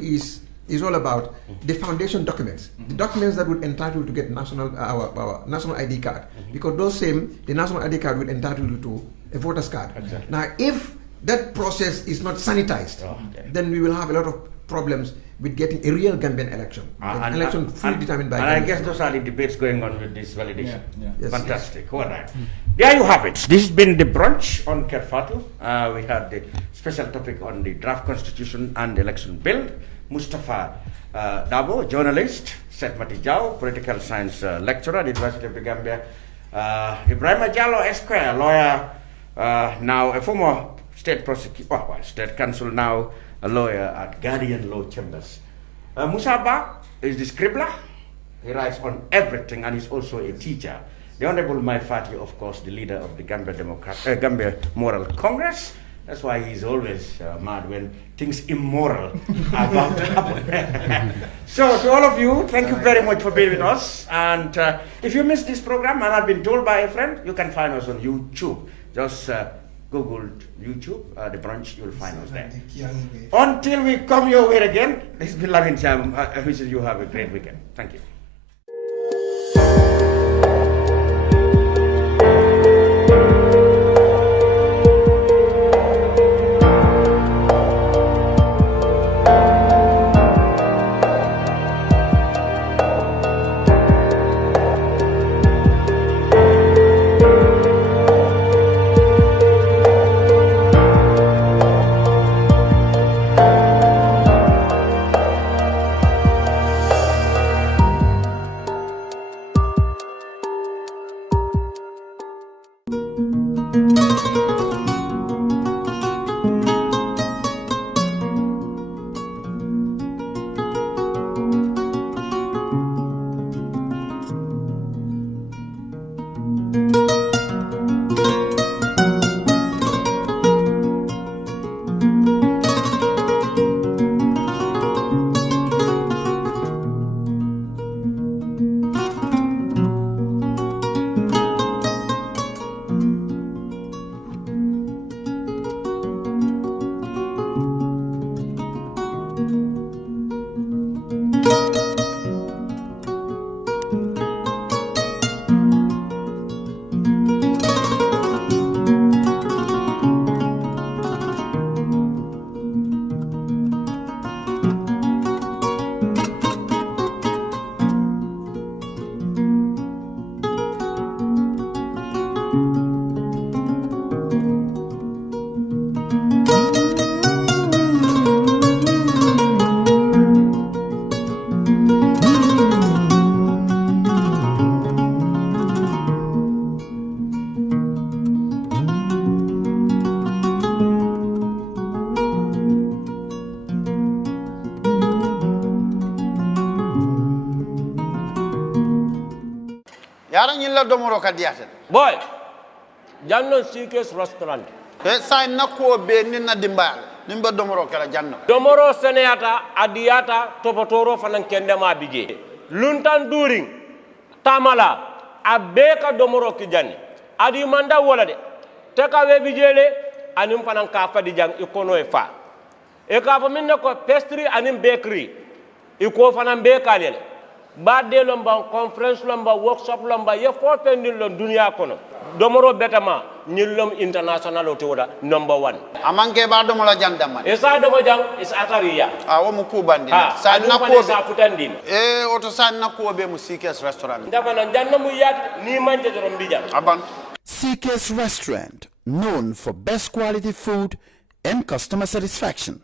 is all about the foundation documents, the documents that would entitle you to get our national ID card, because the national ID card will entitle you to a voter's card. Now, if that process is not sanitized, then we will have a lot of problems with getting a real Gambian election, an election fully determined by. And I guess those are the debates going on with this validation. Yes. Fantastic. All right. There you have it. This has been the brunch on Kerfatu. We had the special topic on the draft constitution and election bill. Mustafa Dabo, journalist. Seth Matijao, political science lecturer at the University of the Gambia. Ibrahim Jallo Esquire, lawyer, now a former state prosecutor, state counsel, now a lawyer at Guardian Law Chambers. Musaba is the scribbler. He writes on everything and is also a teacher. The Honorable Mai Fati, of course, the leader of the Gambia Moral Congress. That's why he's always mad when things immoral are about to happen. So to all of you, thank you very much for being with us. And if you missed this program and have been told by a friend, you can find us on YouTube. Just Google YouTube, The Brunch, you'll find us there. Until we come your way again, this has been Lavin Cham. I wish you have a great weekend. Thank you. yara ñilla domoro ka diaten boy janno CK's restaurant sa nakko be ni na dimbal nimba domoro kala janno domoro seneyata adiyata topotoro fanan kendema bije luntan during tamala abeka domoro ki janni adi manda wala de takawe bijele anim fanan ka fadi jang ikono e fa e ka fa minne ko pastry anim bakery iko fanan be kalele badde lomba conference lomba workshop lomba ye fo pendin lo dunya kono domoro betama nyillom international o tewoda number 1 amanke ba domola jandam e sa domo jang is atariya wo mu kubandi sa nakko sa futandin oto sa nakko be mu CK's restaurant dafa nan janna mu yat ni manje dorom bijam aban CK's restaurant, known for best quality food and customer satisfaction.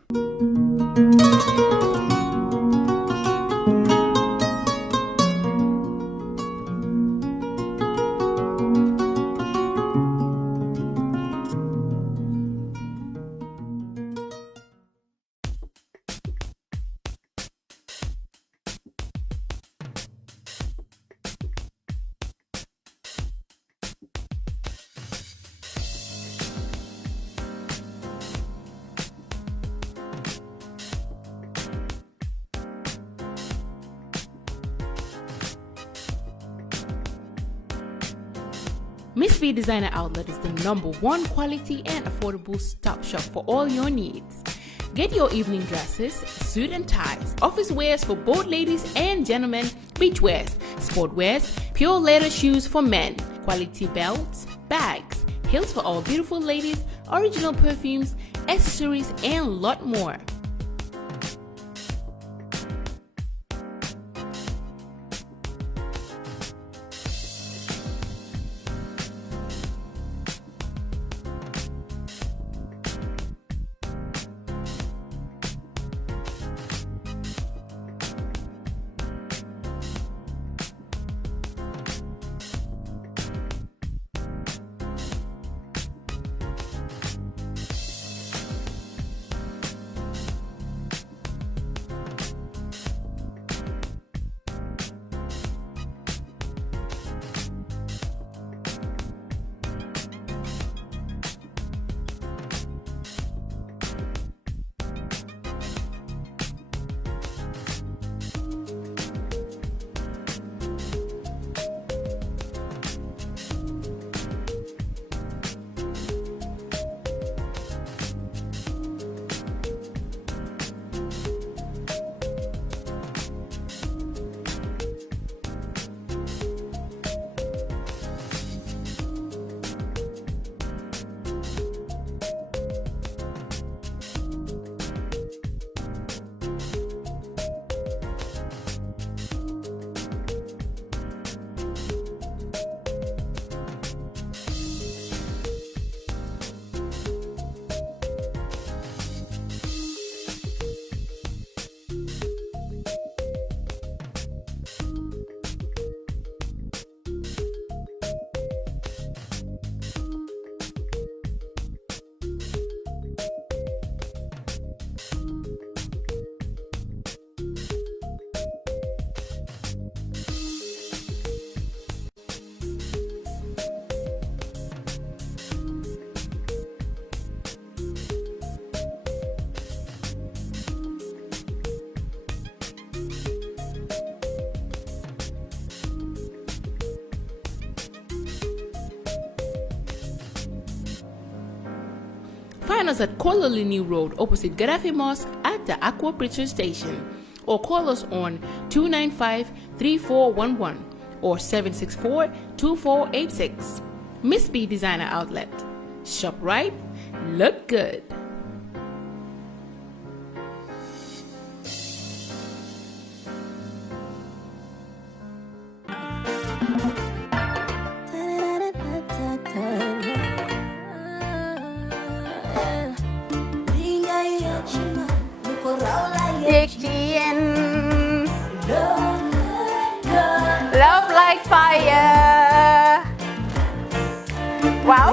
Miss B Designer Outlet is the #1 quality and affordable stop shop for all your needs. Get your evening dresses, suit and ties, office wears for both ladies and gentlemen, beach wears, sport wears, pure leather shoes for men, quality belts, bags, heels for all beautiful ladies, original perfumes, accessories, and a lot more. Find us at Kololini Road opposite Gaddafi Mosque at the Aqua Preacher Station, or call us on 295-3411 or 764-2486. Miss B Designer Outlet. Shop right, look good. Love like fire. Wow.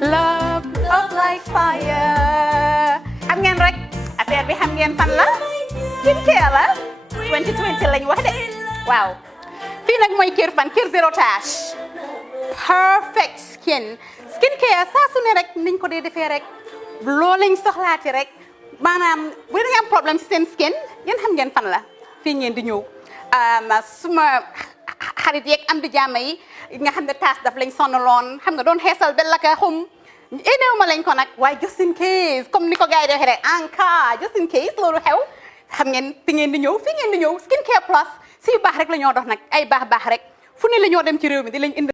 Love like fire. Xam ngeen rek affaire bi xam ngeen fan la? skincare la 2020 lañ wax de waaw fii nag mooy kër fan kër zero tache perfect skincare saa su ne rek niñ ko dee defee rek loo lañ soxlaati rek maanaam bu dee am problème ci seen skin yéen xam ngeen fan la fii ngeen di ñëw suma xarit yeeg am di jàmm yi nga xam ne taas daf lañ sonaloon xam nga doon xeesal ba laka xum éneew ma lañ ko nag waaye just in case comme ni ko gars yi di waxee rek en cas just in case loolu xew xam ngeen fi ngeen di ñëw skincare plus si yu baax rek la ñoo dox nag ay baax rek fu ne la ñoo dem ci réew mi di lañ indi